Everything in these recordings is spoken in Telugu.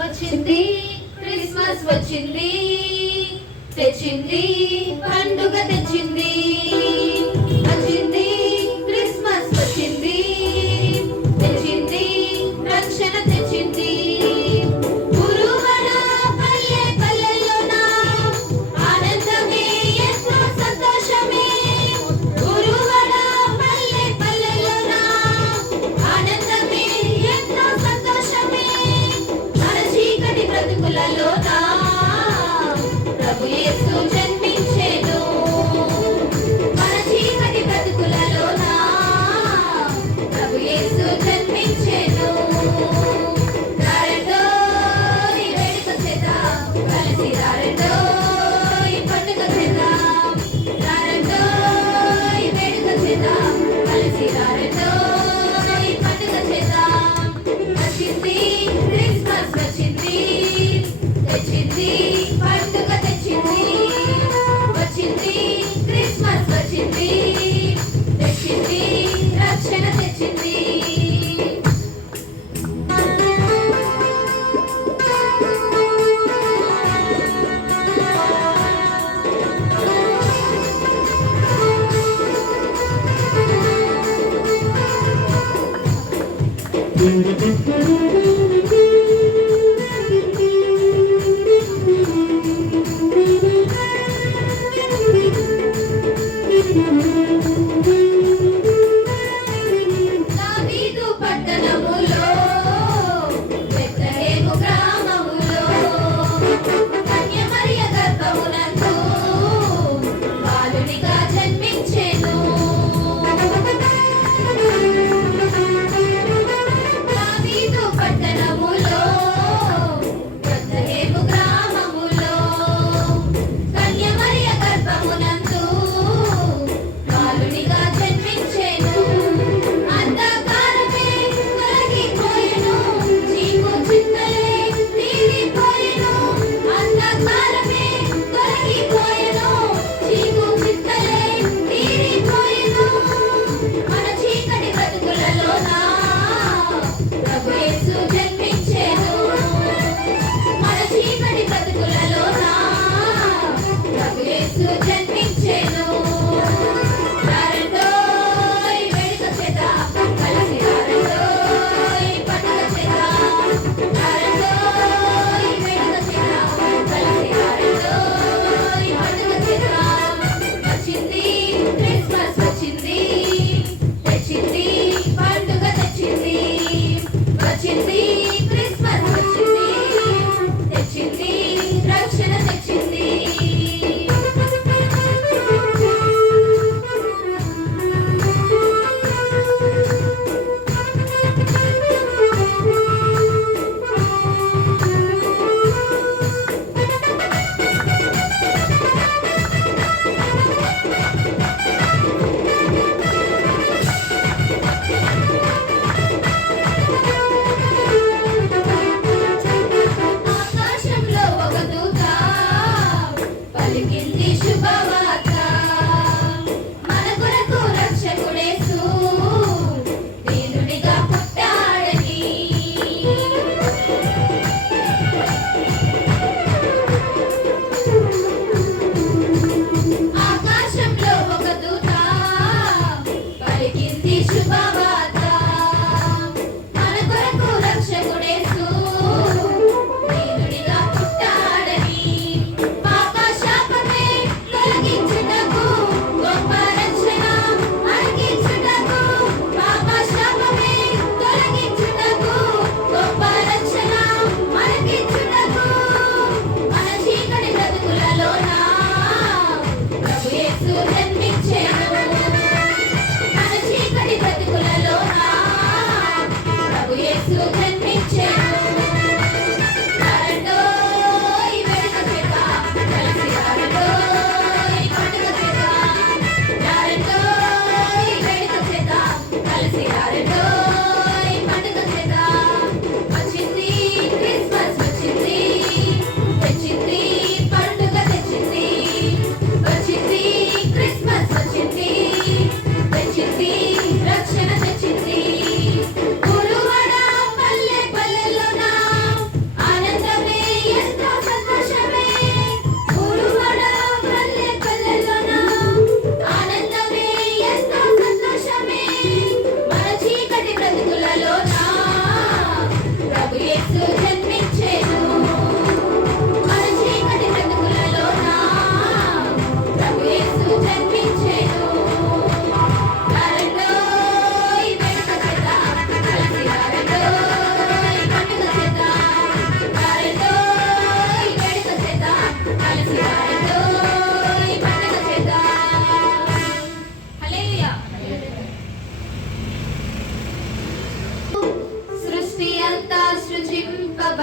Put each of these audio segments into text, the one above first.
వచ్చింది క్రిస్మస్ వచ్చింది, తెచ్చింది పండుగ తెచ్చింది. వచ్చింది క్రిస్మస్ వచ్చింది, తెచ్చింది రక్షణ తెచ్చింది. గురువర పల్లె పల్లెల్లోన ఆనందమే ఎంతో సంతోషమే. గురువర పల్లె పల్లెల్లోన ఆనందమే ఎంతో సంతోషమే. మన చీకటి బ్రతుకులలోన ప్రభు యేసు జన్మించెను. మన చీకటి బ్రతుకుల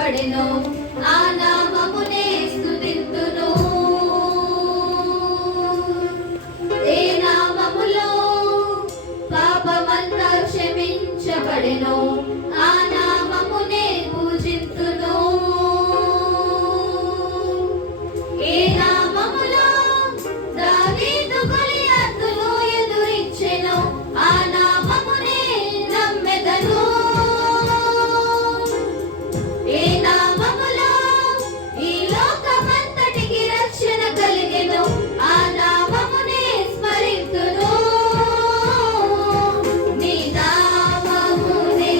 స్థుతించబడెను, ఆ నామమునే స్తుతింతును. ఏ నామములో పాపమంతా క్షమించబడెను, ఆ నామమునే పూజింతును. ఏ నామములో దావీదు గొలియాతును ఎదురించెను, ఆ నామమునే నమ్మెదను. ఏ నామములో ఈ లోకమంతటికి రక్షణ కలిగెను, ఆ నామమునే స్మరింతును. నీ నామమునే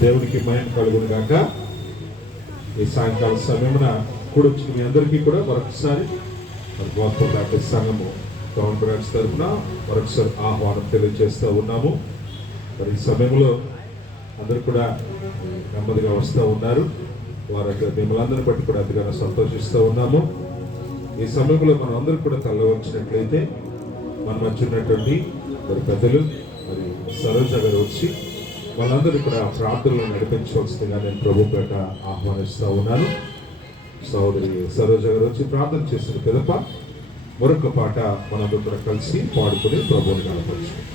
దేవునికి మహిమ కలుగును గాక. ఈ సాయంకాల సమయమున కూడొచ్చిన మీ అందరికీ కూడా మరొకసారి మరి గోస్పల్ బ్యాప్టిస్ట్ సంఘము టౌన్ బ్రాంచ్ తరఫున మరొకసారి ఆహ్వానం తెలియజేస్తూ ఉన్నాము. మరి ఈ సమయంలో అందరూ కూడా నెమ్మదిగా వస్తూ ఉన్నారు. వారి మిమ్మల్ని అందరిని బట్టి కూడా అతిగా సంతోషిస్తూ ఉన్నాము. ఈ సమయంలో మనం అందరూ కూడా తల్లవచ్చినట్లయితే మన మధ్య ఉన్నటువంటి మరి పెద్దలు మరి సరోజ గారు వచ్చి మనందరూ కూడా ప్రార్థనలో నడిపించవలసిందిగా నేను ప్రభు పేట ఆహ్వానిస్తూ ఉన్నాను. సోదరి సరోజ గారు వచ్చి ప్రార్థన చేసిన పిదప మరొక పాట మనందరూ కూడా కలిసి పాడుకుని ప్రభువుని కనపరచుకుంటాం.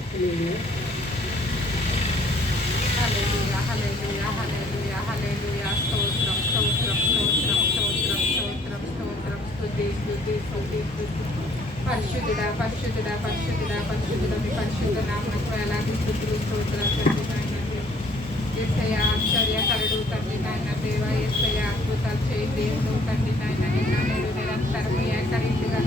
పరిశుద్ధుడా పరిశుద్ధుడా పరిశుద్ధుడా పరిశుద్ధుడా మీ పరిశుద్ధ నామకు వేలాది స్తుతులు స్తోత్రాలు యేసయ్య ఆశ్చర్యకరుడు తండ్రి నాయన దేవ యేసయ్య అద్భుతాలు చేయి దేవుడు తండ్రి నాయన నిన్న నేడు నిరంతరం ఏకరీతిగా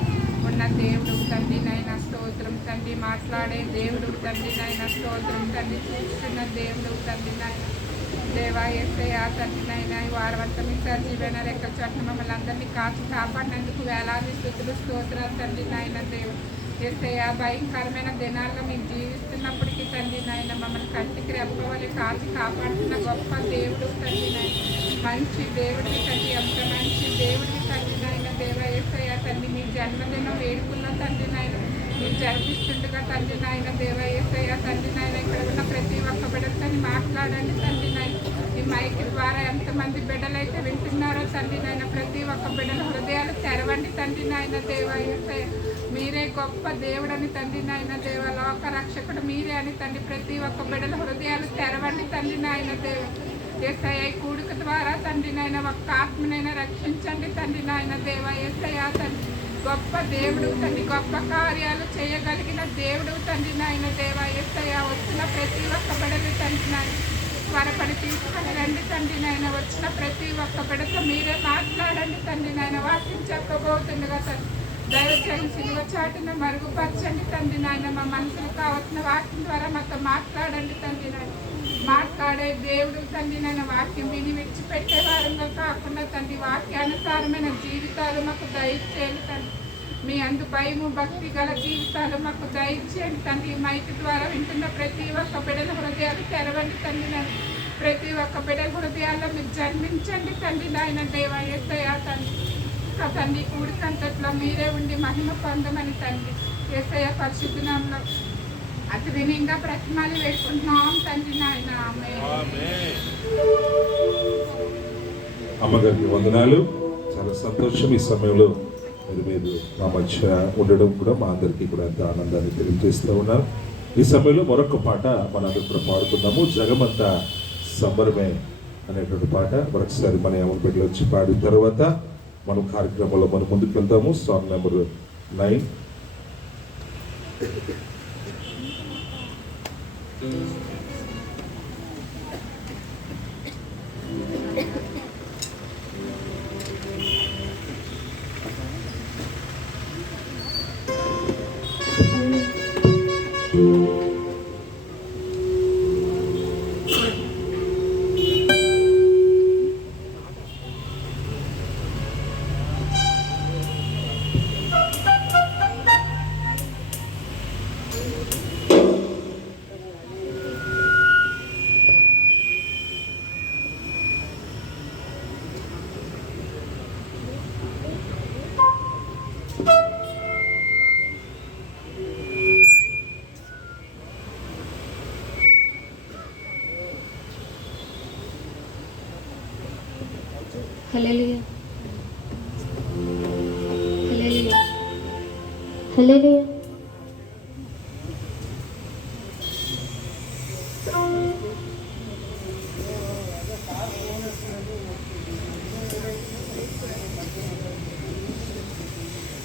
ఉన్న దేవుడు తండ్రి నాయన స్తోత్రం తండ్రి మాట్లాడే దేవుడు తండ్రి నాయన స్తోత్రం తండ్రి చూస్తున్న దేవుడు తండ్రి నాయన దేవా యేసయ్య తండ్రి నాయన వారవంతా మీ సజీవైన రెక్క చట్ల మమ్మల్ని అందరినీ కాచి కాపాడినందుకు వేలాది స్తుతులు స్తోత్రాలు తండ్రి నాయన దేవు యేసయ్య భయంకరమైన దినాల్లో మేము జీవిస్తున్నప్పటికీ తండ్రి నాయన మమ్మల్ని కంటికి రెప్పవలి కాచి కాపాడుతున్న గొప్ప దేవుడు తండ్రి నాయన మంచి దేవుడికి తండ్రి ఎంత మంచి దేవుడికి తండ్రి నాయన దేవ యేసయ్య తండ్రి మీ జన్మదినం వేడుకున్న తండ్రి నాయన మీరు జరిపిస్తుండగా తండ్రి నాయన దేవ యేసయ్య తండ్రి నాయన ఇక్కడ ఉన్న ప్రతి ఒక్క బిడ్డతో మాట్లాడండి తండ్రి నాయన ఈ మైక్ ద్వారా ఎంతమంది బిడ్డలైతే వింటున్నారో తండ్రి నాయన ప్రతి ఒక్క బిడ్డల హృదయాలు తెరవండి తండ్రి నాయన దేవ యేసయ్య మీరే గొప్ప దేవుడని తండ్రి నాయన దేవ లోక రక్షకుడు మీరే అని తండ్రి ప్రతి ఒక్క బిడ్డల హృదయాలు తెరవండి తండ్రి నాయన దేవ యేసయ్య కూడిక ద్వారా తండ్రి నాయన ఒక్క ఆత్మనైనా రక్షించండి తండ్రి నాయన దేవ యేసయ్య తండ్రి గొప్ప దేవుడు తండ్రి గొప్ప కార్యాలు చేయగలిగిన దేవుడు తండ్రి నాయన దేవ యేసయ్య వచ్చిన ప్రతి ఒక్క బిడ్డలు తండ్రి నాయన త్వరపడి తీసుకొని రండి తండ్రి నాయన వచ్చిన ప్రతి ఒక్క బిడ్డతో మీరే మాట్లాడండి తండ్రి నాయన వాక్యం చెప్పబోతుండగా తండ్రి దయచేసి సిలువ చాటును మరుగుపరచండి తండ్రి నాయన మా మనసుకు కావలసిన వాక్యం ద్వారా మాతో మాట్లాడండి తండ్రి నాయన మాట్లాడే దేవుడు తండ్రి నాయన వాక్యం విని విడిచిపెట్టే వారంగా కాకుండా తండ్రి వాక్యానుసారమైన జీవితాలు మాకు దయచేయండి తండ్రి మీ అందు భయము భక్తి గల జీవితాలు మాకు దయచేయండి తండ్రి మైక్ ద్వారా వింటున్న ప్రతి ఒక్క బిడ్డల హృదయాలు తెరవండి తండ్రి నాయన ప్రతి ఒక్క బిడ్డల హృదయాల్లో మీరు జన్మించండి తండ్రి నాయన దేవ యేసయ్య తండ్రి కూడికంతట్లో మీరే ఉండి మహిమ పొందమని తండ్రి యేసయ్య పరిశుద్ధ నామములో అతి వినయంగా బ్రతిమాలి వేడుకుంటున్నాం తండ్రి నాయన ఆమేన్. అమ్మగారికి వందనాలు. చాలా సంతోషం ఈ సమయంలో మీరు మా మధ్య ఉండడం కూడా మా అందరికీ కూడా ఎంతో ఆనందాన్ని తెలియజేస్తూ ఉన్నారు. ఈ సమయంలో మరొక పాట మనందరూ కూడా పాడుకుందాము. జగమంతా సంబరమే అనేటువంటి పాట మరొకసారి మన యమన్ బిడ్డలు వచ్చి పాడిన తర్వాత మనం కార్యక్రమంలో మనం ముందుకు వెళ్తాము. Song number 9. హల్లెలూయా హల్లెలూయా హల్లెలూయా.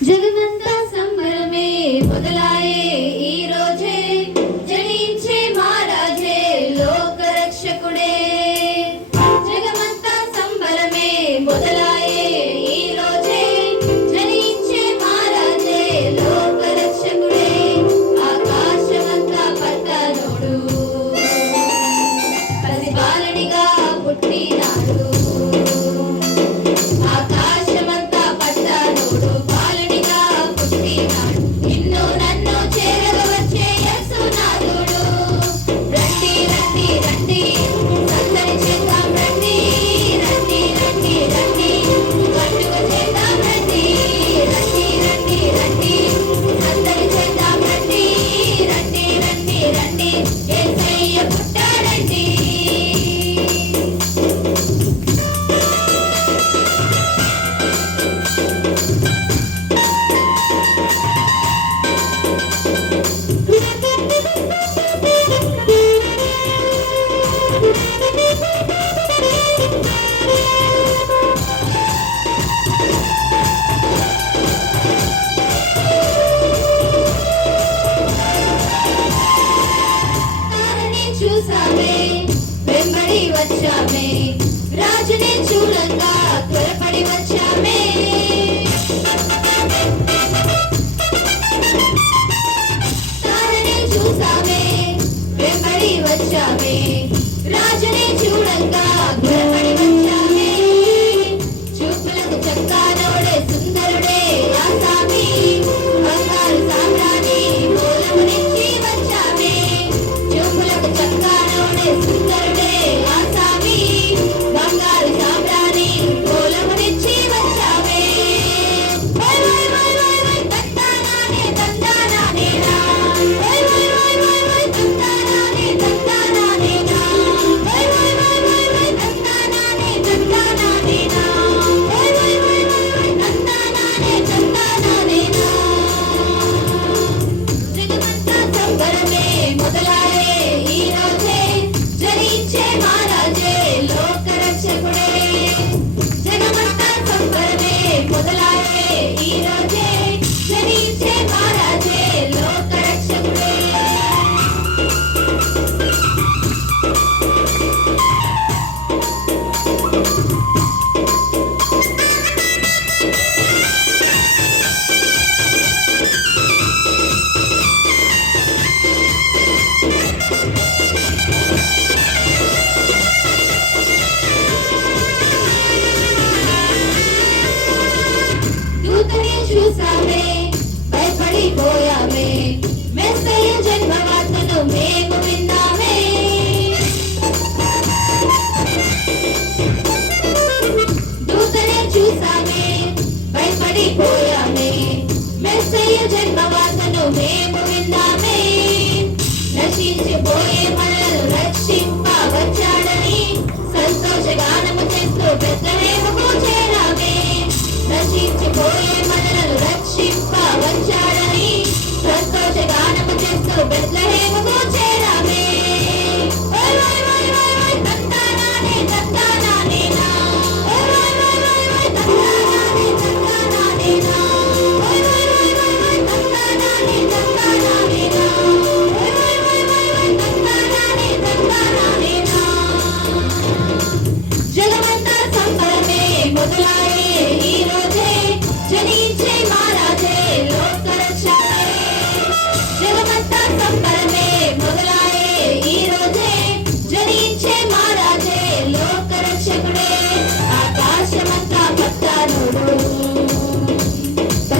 జగమంతా సంబరమే మొదలాయే ఈ రోజే జనించే మహారాజే లోక రక్షకుడే. జగమంతా సంబరమే మొదలాయే ఈ రోజే జనించే మహారాజే లోక రక్షకుడే. ఆకాశమంతా పట్టనోడు పసిబాలనిగా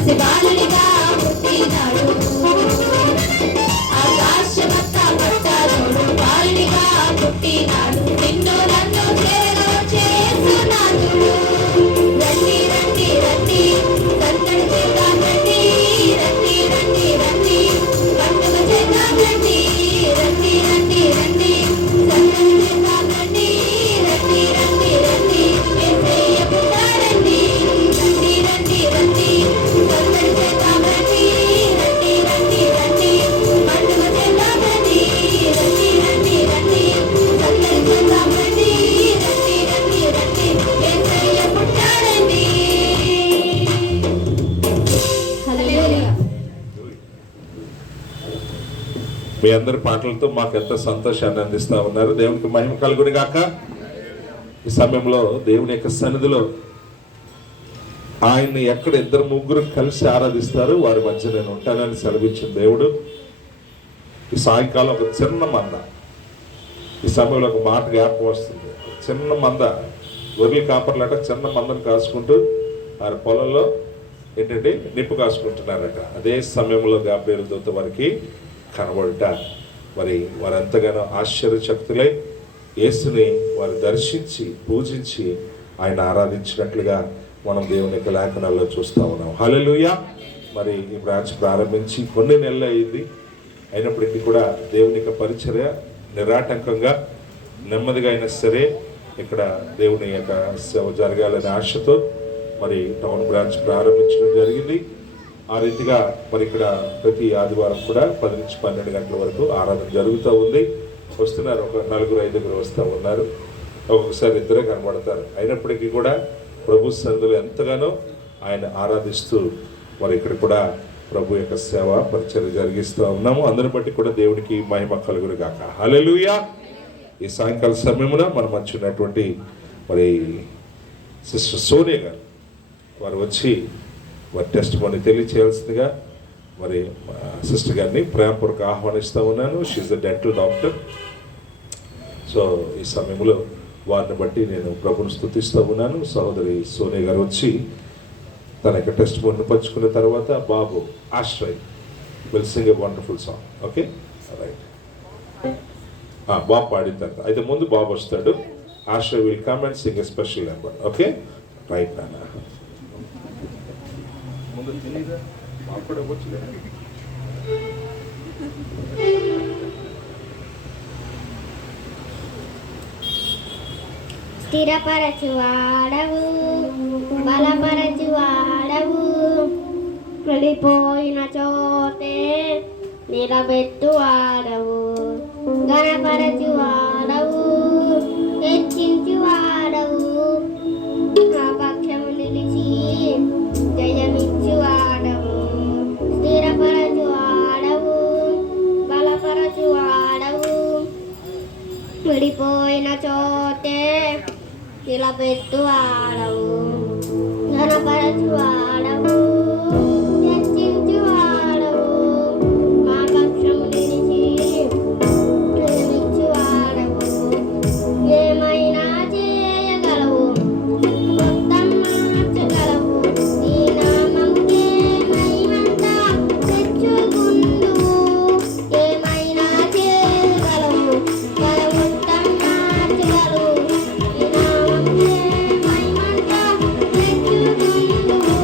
పసిబాలునిగా పుట్టినాడు ఆకాశమంతా పట్టలోడు బాలునిగా పుట్టినాడు నిన్ను నన్ను చేరగా చేస్తున్నాడు రండి రండి రండి సందడి చేద్దాం రండి రండి రండి రండి పండుగ చేద్దాం రండి రండి రండి రండి సందడి చేద్దాం రండి రండి రండి రండి యేసయ్య పుట్టాడండి రండి రండి రండి సందడి చేద్దాం రండి రండి రండి రండి పండుగ చేద్దాం రండి రండి రండి రండి సందడి చేద్దాం రండి రండి రండి రండి యేసయ్య పుట్టాడండి హల్లెలూయా. మీ అందరి పాటలతో మాకు ఎంత సంతోషాన్ని అందిస్తా ఉన్నారు. దేవునికి మహిమ కలుగును గాక. ఈ సమయంలో దేవుని యొక్క సన్నిధిలో ఆయన్ని ఎక్కడ ఇద్దరు ముగ్గురు కలిసి ఆరాధిస్తారు వారి మధ్య నేను ఉంటానని సెలవిచ్చిన దేవుడు ఈ సాయంకాలం ఒక చిన్న మంద, ఈ సమయంలో ఒక మాట జ్ఞాపకం వస్తుంది. చిన్న మంద, గొర్రెలు కాపర్లట చిన్న మందను కాసుకుంటూ వారి పొలంలో ఏంటంటే నిప్పు కాసుకుంటున్నారట. అదే సమయంలో గాబ్రియలు దూత వారికి కనబడుట, మరి వారెంతగానో ఆశ్చర్యచకితులై యేసుని వారు దర్శించి పూజించి ఆయన ఆరాధించినట్లుగా మనం దేవుని యొక్క లేఖనాల్లో చూస్తూ ఉన్నాం. హల్లెలూయా. మరి ఈ బ్రాంచ్ ప్రారంభించి కొన్ని నెలలు అయింది, అయినప్పటికీ కూడా దేవుని యొక్క పరిచర్య నిరాటంకంగా నెమ్మదిగా అయినా సరే ఇక్కడ దేవుని యొక్క సేవ జరగాలనే ఆశతో మరి టౌన్ బ్రాంచ్ ప్రారంభించడం జరిగింది. ఆ రీతిగా మరి ఇక్కడ ప్రతి ఆదివారం కూడా 10 నుంచి 12 గంటల వరకు ఆరాధన జరుగుతూ ఉంది. వస్తున్నారు, ఒక 4-5 వస్తూ ఉన్నారు, ఒక్కొక్కసారి ఇద్దరే కనబడతారు. అయినప్పటికీ కూడా ప్రభు సన్నిధిలో ఎంతగానో ఆయన ఆరాధిస్తూ మరి ఇక్కడ కూడా ప్రభు యొక్క సేవ పరిచర్య జరిగిస్తూ ఉన్నాము. అందరిని బట్టి కూడా దేవుడికి మహిమ కలుగును గాక. హల్లెలూయా. ఈ సాయంకాల సమయమున మనం వచ్చినటువంటి మరి సిస్టర్ సోనియా గారు వారు వచ్చి వారి టెస్ట్ మనీ తెలియచేయాల్సిందిగా మరి సిస్టర్ గారిని ప్రేమపూర్వక ఆహ్వానిస్తూ ఉన్నాను. She the dental doctor. So ఈ సమయంలో వారిని బట్టి నేను ప్రభుని స్తుతిస్తూ ఉన్నాను. సహోదరి సోనియా గారు వచ్చి తన యొక్క టెస్ట్ మనీ పంచుకున్న తర్వాత బాబు Ashray will sing a wonderful song. Okay, right. బాబు పాడిన తర్వాత అయితే ముందు బాబు వస్తాడు. Ashray will come and sing a special number. Okay, right నాన్న. ముందు తెలియదా బాబు కూడా వచ్చు. స్థిరపరచువాడవు, బలపరచువాడవు, వెళ్ళిపోయిన చోటే నిలబెట్టువాడవు, ఘనపరచువాడవు, హెచ్చించువాడవు, నా పక్షము నిలిచి జయమిచ్చువాడవు, స్థిరపరచువాడవు, బలపరచువాడవు, విడిపోయిన చోటే నిలబెట్టువాడవు, ఘనపరచువాడవు, హెచ్చించువాడవు, మా పక్షము నిలిచి జయమిచ్చువాడవు, ఏమైనా చేయగలవు, మొత్తం మార్చగలవు, నీ నామముకే మహిమంతా తెచ్చుకుందువు, ఏమైనా చేయగలవు, మొత్తం మార్చగలవు, నీ నామముకే మహిమంతా తెచ్చుకుందువు,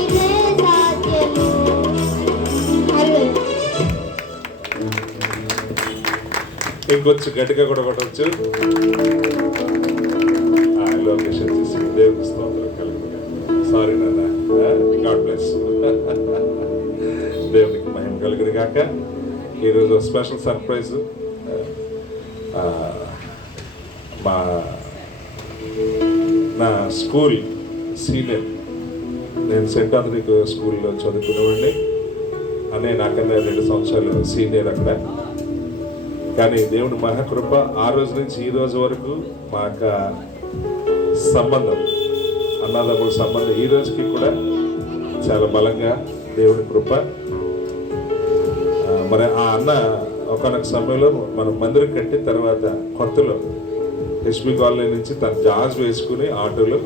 ఇదే సాధ్యము. హల్లెలూయా. ఇంకొంచెం గట్టిగా కూడా కొట్టవచ్చు. లొకేషన్ చేసి దేవుని స్తోత్రం కలుగుతుంది. సారీ నాన్న, గాడ్ బ్లెస్. దేవునికి మహిమ కలుగును గాక. ఈరోజు స్పెషల్ సర్ప్రైజ్. నా స్కూల్ సీనియర్, నేను సెంట్ ఆంథనీ స్కూల్లో చదువుకునేవాడిని. అనే నాకన్నా 2 సంవత్సరాలు సీనియర్ అక్కడ. కానీ దేవుని మహాకృప ఆ రోజు నుంచి ఈ రోజు వరకు మా యొక్క సంబంధం, అన్నదమ్ముల సంబంధం ఈ రోజుకి కూడా చాలా బలంగా దేవుని కృప. మరి ఆ అన్న ఒకనొక సమయంలో మనం మందిరం కట్టిన తర్వాత కొత్తలో హెచ్బి కాలనీ నుంచి తను జాజ్ వేసుకుని ఆటోలో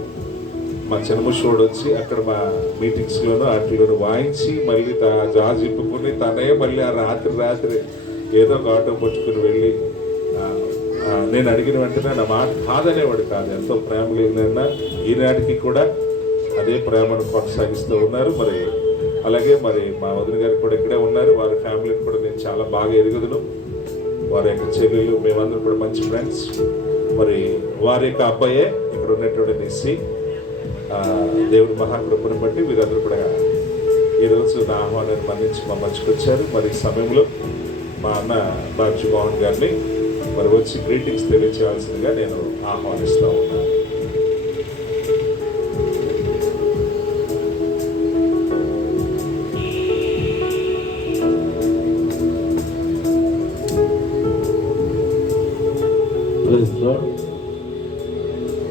మా చిన్నముషోడు వచ్చి అక్కడ మా మీటింగ్స్లోనూ వాటిలోనూ వాయించి మళ్ళీ జాజ్ ఇప్పుకుని తనే మళ్ళీ ఆ రాత్రి ఏదో ఒక ఆటో పట్టుకుని వెళ్ళి నేను అడిగిన వెంటనే నా మాట కాదనేవాడు కాదు. ఎంతో ప్రేమ లేదన్నా ఈనాటికి కూడా అదే ప్రేమను కొనసాగిస్తూ ఉన్నారు. మరి అలాగే మరి మా వదిన గారు కూడా ఇక్కడే ఉన్నారు. వారి ఫ్యామిలీని కూడా నేను చాలా బాగా ఎరుగుదును. వారి యొక్క చెల్లెలు, మేమందరం కూడా మంచి ఫ్రెండ్స్. మరి వారి యొక్క అబ్బాయే ఇక్కడ ఉన్నటువంటి నిస్సి. దేవుడి మహాకృపను బట్టి వీరందరూ కూడా ఈరోజు నా ఆహ్వానాన్ని మన్నించి మా మంచికి వచ్చారు. మరి ఈ సమయంలో మా అన్న బాజు మోహన్ గారిని మరి వచ్చి గ్రీటింగ్స్ తెలియచేయాల్సిందిగా నేను ఆహ్వానిస్తూ ఉన్నాను.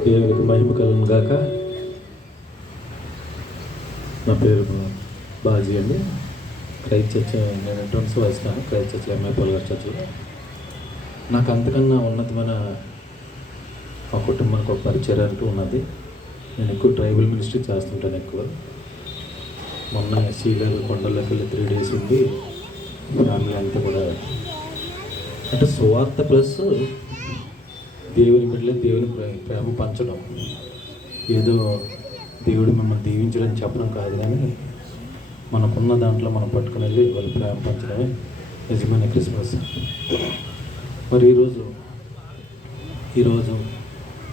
దేవునికి మహిమ కలుగును గాక. నా పేరు బాజీ అండి. క్రైస్ట్ చర్చ్, నేను ఎంట్రన్స్ వేస్తాను క్రైస్ట్ చర్చ్, ఎంఐ పొలగారు చర్చ్లో. నాకు అంతకన్నా ఉన్నతమైన ఆ కుటుంబానికి ఒక పరిచయానికి ఉన్నది. నేను ఎక్కువ ట్రైబల్ మినిస్ట్రీ చేస్తుంటాను ఎక్కువ. మొన్న సీలేరు కొండల్లోకి వెళ్ళి 3 days ఉండి ఫ్యామిలీ అంతా కూడా అంటే సువార్త ప్లస్ దేవుని బిడ్డలే దేవుని ప్రేమ పంచడం. ఏదో దేవుడు మిమ్మల్ని దీవించడని చెప్పడం కాదు, కానీ మనకున్న దాంట్లో మనం పట్టుకుని వెళ్ళి వాళ్ళు ప్రేమ పంచడమే నిజమైన క్రిస్మస్. మరి ఈరోజు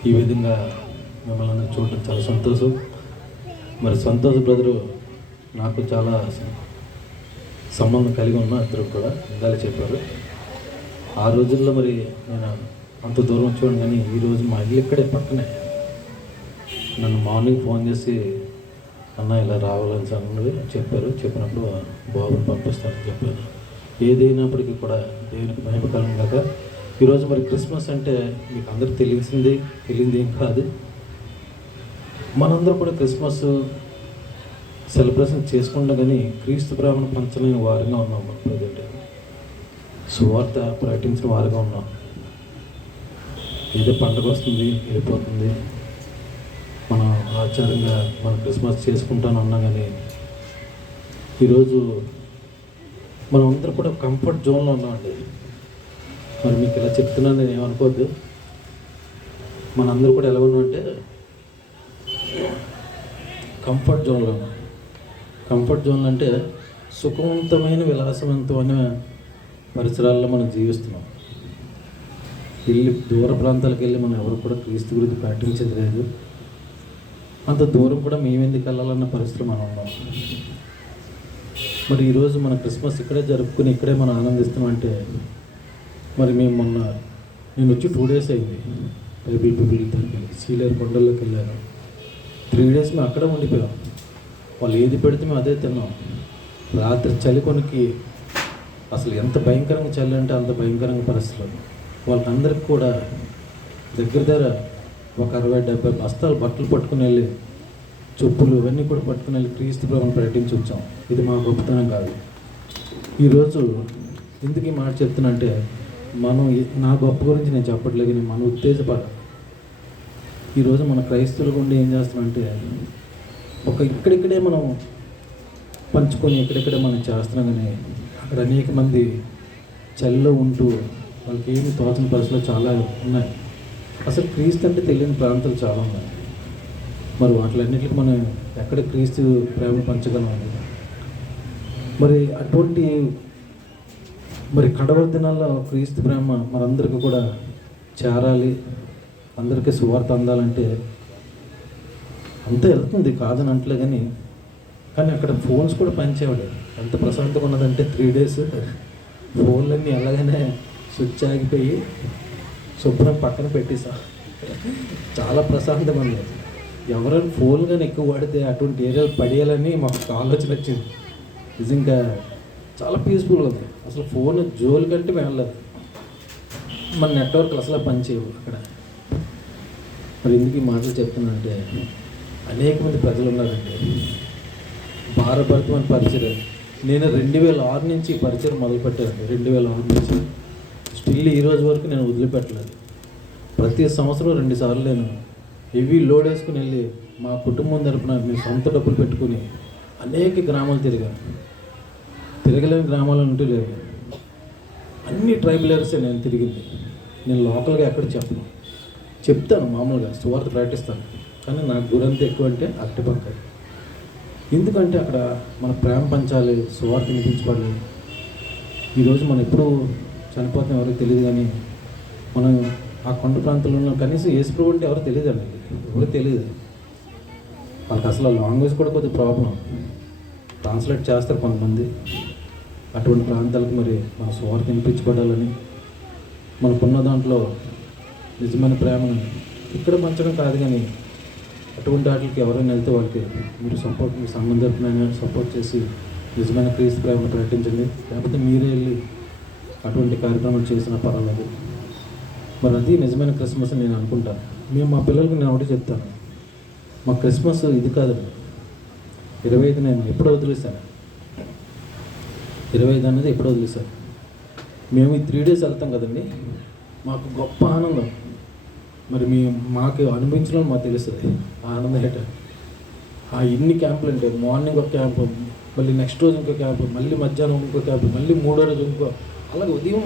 ఈ విధంగా మిమ్మల్ని అందరూ చూడటం చాలా సంతోషం. మరి సంతోష్ బ్రదరు నాకు చాలా సంబంధం కలిగి ఉన్నా, ఇద్దరు కూడా ఇందాక చెప్పారు. ఆ రోజుల్లో మరి నేను అంత దూరం వచ్చేవాడిని, కానీ ఈరోజు మా ఇల్లు ఇక్కడే పక్కనే. నన్ను మార్నింగ్ ఫోన్ చేసి అన్న ఇలా రావాలని సంగతి చెప్పారు. చెప్పినప్పుడు బాబుని పంపిస్తానని చెప్పాను. ఏదైనప్పటికీ కూడా దేవునికి మహిమ కలుగును గాక. ఈరోజు మరి క్రిస్మస్ అంటే మీకు అందరికి తెలియంది ఏం కాదు. మనందరూ కూడా క్రిస్మస్ సెలబ్రేషన్ చేసుకుంటాం, కానీ క్రీస్తు ప్రేమను పంచలేని వారిగా ఉన్నాం. మన ప్రజెంట్ సువార్త ప్రకటించిన వారిగా ఉన్నాం. ఏదో పండుగ వస్తుంది, వెళ్ళిపోతుంది, మనం ఆచారంగా మనం క్రిస్మస్ చేసుకుంటాను అన్నా, కానీ ఈరోజు మనం అందరూ కూడా కంఫర్ట్ జోన్లో ఉన్నామండి. మరి మీకు ఇలా చెప్తున్నాను, నేను ఏమనుకోవద్దు. మనందరూ కూడా ఎలా ఉన్నామంటే కంఫర్ట్ జోన్లో ఉన్నాం. కంఫర్ట్ జోన్లు అంటే సుఖవంతమైన విలాసవంతమైన పరిసరాల్లో మనం జీవిస్తున్నాం. దూర ప్రాంతాలకు వెళ్ళి మనం ఎవరు కూడా క్రీస్తు గురించి ప్రకటించేది లేదు. అంత దూరం కూడా మేమెందుకు వెళ్ళాలన్న పరిస్థితులు మనం ఉన్నాం. మరి ఈరోజు మన క్రిస్మస్ ఇక్కడే జరుపుకుని ఇక్కడే మనం ఆనందిస్తున్నాం అంటే, మరి మేము నేను వచ్చి 2 days అయింది. బైబిల్ పీపుల్ ఇద్దరికి సీలేరు కొండల్లోకి వెళ్ళాను. 3 days మేము అక్కడే ఉండిపోయాం. వాళ్ళు ఏది పెడితే మేము అదే తిన్నాం. రాత్రి చలి కొనికి అసలు ఎంత భయంకరంగా చలి అంటే అంత భయంకరంగా పరిస్థితులు. వాళ్ళందరికీ కూడా దగ్గర ఒక 60-70 బస్తాలు బట్టలు పట్టుకుని వెళ్ళి, చెప్పులు ఇవన్నీ కూడా పట్టుకుని వెళ్ళి క్రీస్తు ప్రేమను ప్రకటించి వచ్చాం. ఇది మా గొప్పతనం కాదు. ఈరోజు ఎందుకు ఈ మాట చెప్తున్నా అంటే, నా గొప్ప గురించి నేను చెప్పట్లేదు, కానీ మనం ఉత్తేజపడాలి. ఈరోజు మన క్రైస్తవులు ఉండి ఏం చేస్తున్నామంటే, ఇక్కడిక్కడే మనం పంచుకొని ఇక్కడిక్కడే మనం చేస్తున్నాం, కానీ అక్కడ అనేక మంది చలిలో ఉంటూ వాళ్ళకి ఏమి తోచని పరిస్థితులు చాలా ఉన్నాయి. అసలు క్రీస్తు అంటే తెలియని ప్రాంతాలు చాలా ఉన్నాయి. మరి వాటిలన్నిటికీ మనం ఎక్కడ క్రీస్తు ప్రేమ పంచగలం. మరి అటువంటి మరి కడవరి దినాల్లో క్రీస్తు ప్రేమ మనందరికీ కూడా చేరాలి, అందరికీ సువార్త అందాలంటే అంతా వెళ్తుంది కాదని అంటలే, కానీ అక్కడ ఫోన్స్ కూడా పనిచేయడు. ఎంత ప్రశాంతంగా ఉన్నదంటే 3 days ఫోన్లన్నీ ఎలాగైనా స్విచ్ ఆగిపోయి శుభ్రం పక్కన పెట్టేసా. చాలా ప్రశాంతంగా ఉంది. ఎవరైనా ఫోన్ కానీ ఎక్కువ వాడితే అటువంటి ఏరియాలు పడేయాలని మాకు ఆలోచన వచ్చింది. నిజంగా చాలా పీస్ఫుల్గా ఉంది. అసలు ఫోన్ జోలు కంటే వెళ్ళలేదు. మన నెట్వర్క్ అసలు పనిచేయవు అక్కడ. మరి ఎందుకు ఈ మాటలు చెప్తున్నానంటే అనేక మంది ప్రజలు ఉన్నారండి భారభరితమైన పరిచయం. నేను 2006 నుంచి ఈ పరిచయం మొదలుపెట్టానండి. 2006 నుంచి స్టిల్ ఈ రోజు వరకు నేను వదిలిపెట్టలేదు. ప్రతి సంవత్సరం 2 సార్లు నేను హెవీ లోడ్ వేసుకుని వెళ్ళి మా కుటుంబం తరపున మీ సొంత డబ్బులు పెట్టుకుని అనేక గ్రామాలు తిరగలేని గ్రామాలు ఉంటూ లేవు. అన్ని ట్రైబల్ ఏరియాసే నేను తిరిగింది. నేను లోకల్గా ఎక్కడ చెప్తాను మామూలుగా సువార్త ప్రకటిస్తాను, కానీ నాకు గురంతా ఎక్కువ అంటే అరటిపక్క. ఎందుకంటే అక్కడ మన ప్రేమ పంచాలి, సువార్త వినిపించబడాలి. ఈరోజు మనం ఎప్పుడు చనిపోతాం ఎవరికి తెలియదు, కానీ మనం ఆ కొండ ప్రాంతంలో కనీసం యేసుప్రభు అంటే ఎవరు తెలియదండి, ఎవరు తెలియదు. వాళ్ళకి అసలు లాంగ్వేజ్ కూడా కొద్దిగా ప్రాబ్లం, ట్రాన్స్లేట్ చేస్తారు కొంతమంది. అటువంటి ప్రాంతాలకు మరి మన సువార్త వినిపించబడాలని మనకున్న దాంట్లో నిజమైన ప్రేమను ఇక్కడ పంచడం కాదు, కానీ అటువంటి వాటికి ఎవరైనా వెళ్తే వాళ్ళకి మీరు సపోర్ట్, మీ సంఘం తరపున సపోర్ట్ చేసి నిజమైన క్రీస్తు ప్రేమను ప్రకటించండి. లేకపోతే మీరే వెళ్ళి అటువంటి కార్యక్రమాలు చేసినా పర్వాలేదు. మరి అది నిజమైన క్రిస్మస్ అని నేను అనుకుంటాను. మేము మా పిల్లలకి నేను ఒకటి చెప్తాను, మా క్రిస్మస్ ఇది కాదండి. 25 నేను ఎప్పుడో వదిలేశాను, 25 అన్నది ఎప్పుడో వదిలేశాను. మేము ఈ 3 days వెళ్తాం కదండి, మాకు గొప్ప ఆనందం. మరి మాకు అనుభవించడం మాకు తెలుస్తుంది ఆనందం ఏంటో. ఇన్ని క్యాంపులు అంటే మార్నింగ్ ఒక క్యాంపు, మళ్ళీ నెక్స్ట్ రోజు ఇంకో క్యాంపు, మళ్ళీ మధ్యాహ్నం ఇంకో క్యాంపు, మళ్ళీ 3వ రోజు ఇంకో, అలాగే ఉదయం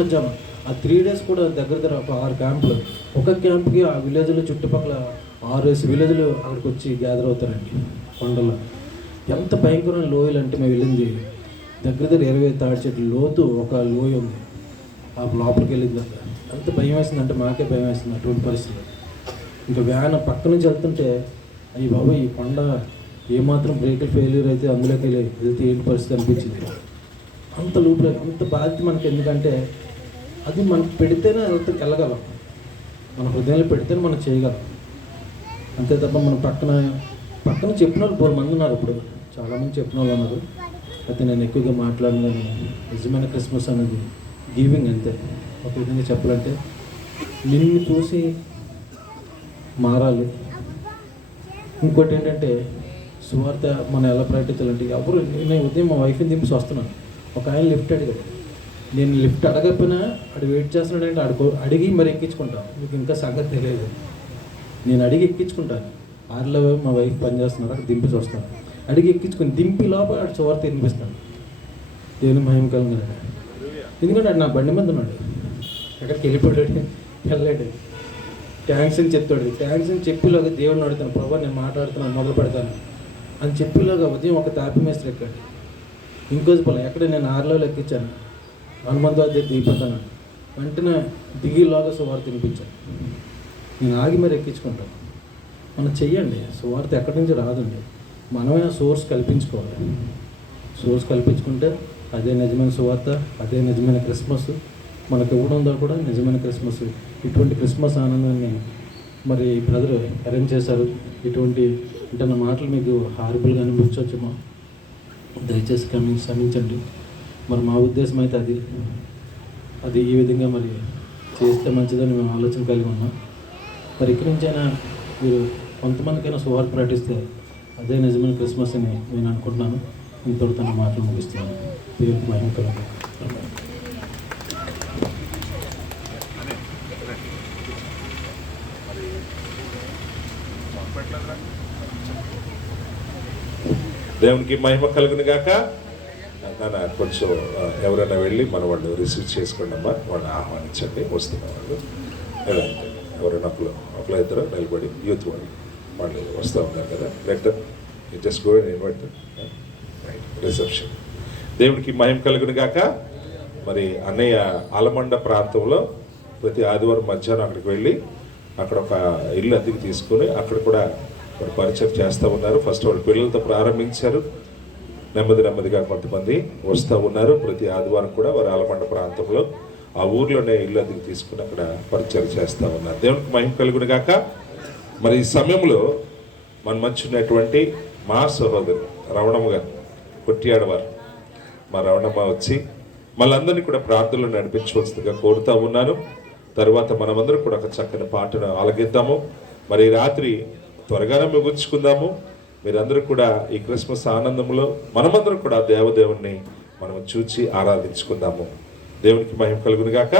మధ్యాహ్నం ఆ 3 days కూడా దగ్గర ఒక 6 క్యాంపులు. ఒక క్యాంప్కి ఆ విలేజ్లో చుట్టుపక్కల 6 విలేజ్లు అక్కడికి వచ్చి గ్యాదర్ అవుతారండి కొండలో. ఎంత భయంకరమైన లోయలు అంటే మేము వెళ్ళింది దగ్గర 20 తాడి చెట్లు లోతు ఒక లోయ ఉంది. ఆ లోపలికి వెళ్ళింది కదా, ఎంత భయం వేసింది అంటే మాకే భయం వేసింది అటువంటి పరిస్థితి. ఇంకా వ్యాన్ పక్క నుంచి వెళ్తుంటే అయ్యి బాబు ఈ కొండ ఏమాత్రం బ్రేకులు ఫెయిల్యూర్ అయితే అందులోకి వెళ్తే ఏంటి పరిస్థితి అనిపించింది. అంత లోపల అంత బాధ్యత మనకి, ఎందుకంటే అది మనకు పెడితేనే వెళ్ళగలం, మన హృదయంలో పెడితేనే మనం చేయగలం. అంతే తప్ప మనం పక్కన చెప్పిన వాళ్ళు 4 మంది ఉన్నారు. ఇప్పుడు చాలామంది చెప్పిన వాళ్ళు ఉన్నారు. అయితే నేను ఎక్కువగా మాట్లాడిన, కానీ నిజమైన క్రిస్మస్ అనేది గివింగ్ అంతే. ఒక విధంగా చెప్పాలంటే నిన్ను చూసి మారాలి. ఇంకోటి ఏంటంటే సువార్త మనం ఎలా ప్రకటించాలంటే ఎవరు, నేను ఉదయం మా వైఫ్ని దింపి వస్తున్నాను, ఒక ఆయన లిఫ్ట్ అడిగాడు. నేను లిఫ్ట్ అడగకపోయినా అడు వెయిట్ చేస్తున్నాడంటే అడిగి మరి ఎక్కించుకుంటాను. మీకు ఇంకా సంగతి తెలియదు, నేను అడిగి ఎక్కించుకుంటాను. ఆరులో మా వైఫ్ పనిచేస్తున్నారు, అక్కడ దింపి వస్తాను, అడిగి ఎక్కించుకొని దింపి లోపల అటు సువార్త వినిపిస్తాను. దేవుని మహిమ కలుగుతున్నాడు. ఎందుకంటే అటు నా బండి మీద ఉన్నాడు, ఎక్కడికి వెళ్ళాడు. థ్యాంక్స్ అని చెప్తాడు. థ్యాంక్స్ అని చెప్పేలాగా దేవుడిని అడుగుతాను, ప్రభా నేను మాట్లాడుతున్నాను, మొదలు పెడతాను అని చెప్పేలాగా ఉదయం ఒక తాపి మేస్త్రి ఎక్కాడు. ఇంకోది పొలం ఎక్కడ నేను 6లో ఎక్కించాను, హనుమంతు దిగిపోతాను. వెంటనే దిగిలాగా సువార్త వినిపించాను. నేను ఆగి మరి ఎక్కించుకుంటాను. మనం చెయ్యండి, సువార్త ఎక్కడి నుంచి రాదండి, మనమే సోర్స్ కల్పించుకోవాలి. సోర్స్ కల్పించుకుంటే అదే నిజమైన సువార్త, అదే నిజమైన క్రిస్మస్. మనకు ఇవ్వడంలో కూడా నిజమైన క్రిస్మస్. ఇటువంటి క్రిస్మస్ ఆనందాన్ని మరి బ్రదర్ అరేంజ్ చేశారు. ఇటువంటి అంటే నా మాటలు మీకు హారిబుల్గా అనిపించవచ్చేమో, దయచేసి క్షమించండి. మరి మా ఉద్దేశం అయితే అది ఈ విధంగా మరి చేస్తే మంచిదని మేము ఆలోచన కలిగి ఉన్నాం. మరి ఇక్కడి నుంచైనా మీరు కొంతమందికైనా సువార్త ప్రకటిస్తే అదే నిజమైన క్రిస్మస్ అని నేను అనుకుంటున్నాను. ఇంతటితో నా మాటలు ముగిస్తున్నాను. దేవుడికి మహిమ కలుగును. దేవునికి మహిమ కలుగును గాక. కొంచెం ఎవరైనా వెళ్ళి మన వాళ్ళు రిసీవ్ చేసుకోండి అమ్మా, వాళ్ళని ఆహ్వానించండి. వస్తున్న వాళ్ళు ఎవరైనా ఒకళ్ళు ఇద్దరు నిలబడి యూత్ వాళ్ళు వాళ్ళు వస్తూ ఉన్నారు కదా, letter just go and invite reception. దేవుడికి మహిమ కలుగును గాక. మరి అన్నయ్య ఆలమండ ప్రాంతంలో ప్రతి ఆదివారం మధ్యాహ్నం అక్కడికి వెళ్ళి అక్కడ ఒక ఇల్లు అద్దెకి తీసుకుని అక్కడ కూడా మరి పరిచయం చేస్తూ ఉన్నారు. ఫస్ట్ వాళ్ళు పిల్లలతో ప్రారంభించారు, నెమ్మదిగా కొంతమంది వస్తూ ఉన్నారు. ప్రతి ఆదివారం కూడా వారు ఆలమండ ప్రాంతంలో ఆ ఊర్లోనే ఇల్లు అద్దెకి తీసుకుని అక్కడ పరిచయం చేస్తూ ఉన్నారు. దేవునికి మహిమ కలుగును గాక. మరి ఈ సమయంలో మన మధ్య ఉన్నటువంటి మా సహోదరు రవణమ్మ గారు కొట్టియాడవారు, మా రవణమ్మ వచ్చి మళ్ళందరినీ కూడా ప్రార్థనలు నడిపించవలసిందిగా కోరుతూ ఉన్నాను. తర్వాత మనమందరం కూడా ఒక చక్కని పాటను ఆలగిద్దాము. మరి రాత్రి త్వరగానే ముగించుకుందాము. మీరందరూ కూడా ఈ క్రిస్మస్ ఆనందంలో మనమందరం కూడా దేవదేవుణ్ణి మనం చూచి ఆరాధించుకుందాము. దేవునికి మహిమ కలుగును గాక.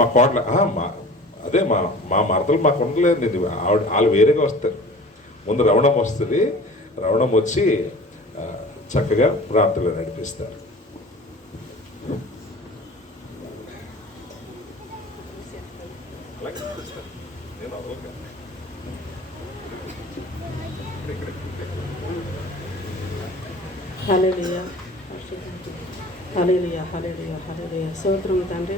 మా కోట్ల అదే మా మరదలు మాకు ఉండలేదు, ఆవిడ వాళ్ళు వేరేగా వస్తారు. ముందు రవణం వస్తుంది, రవణం వచ్చి చక్కగా ప్రార్థనలు నడిపిస్తారు. హల్లెలూయా హల్లెలూయా హల్లెలూయా హల్లెలూయా. స్తోత్రం తండ్రి,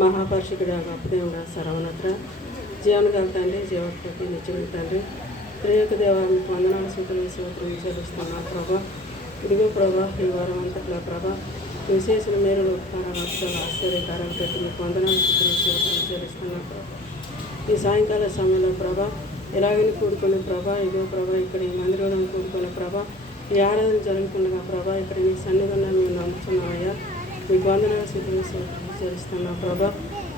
మహాపరిషుడా, గొప్పదేవుడా, సర్వనత్ర జీవన గల తండ్రి, జీవోత్పత్తి నిత్యుడు తండ్రి, ప్రియక దేవ, మీకు వందనాలు స్తుతులు స్తోత్రం చెల్లిస్తున్నాను ప్రభా. ఇదిగో ప్రభా, ఈ వారం అంతట్లో ప్రభా నువ్వు చేసిన మేలులు వర్షాలు ఆశ్చర్యకారాలు పెట్టి మీకు వందనాలు స్తుతులు స్తోత్రం చెల్లిస్తున్నాను ప్రభా. ఈ సాయంకాల సమయంలో ప్రభా ఎలాగని కూడుకునే ప్రభా, ఇదిగో ప్రభా ఇక్కడ ఈ మందిరంలో కూడుకునే ప్రభా ఈ ఆరాధన జరుగుతుండగా ప్రభా ఇక్కడ నీ సన్నిధిలో మేము నమ్ముతున్నామయ్యా. మీకు వందనాలు స్తుతులు చేస్తున్నాం ప్రభా.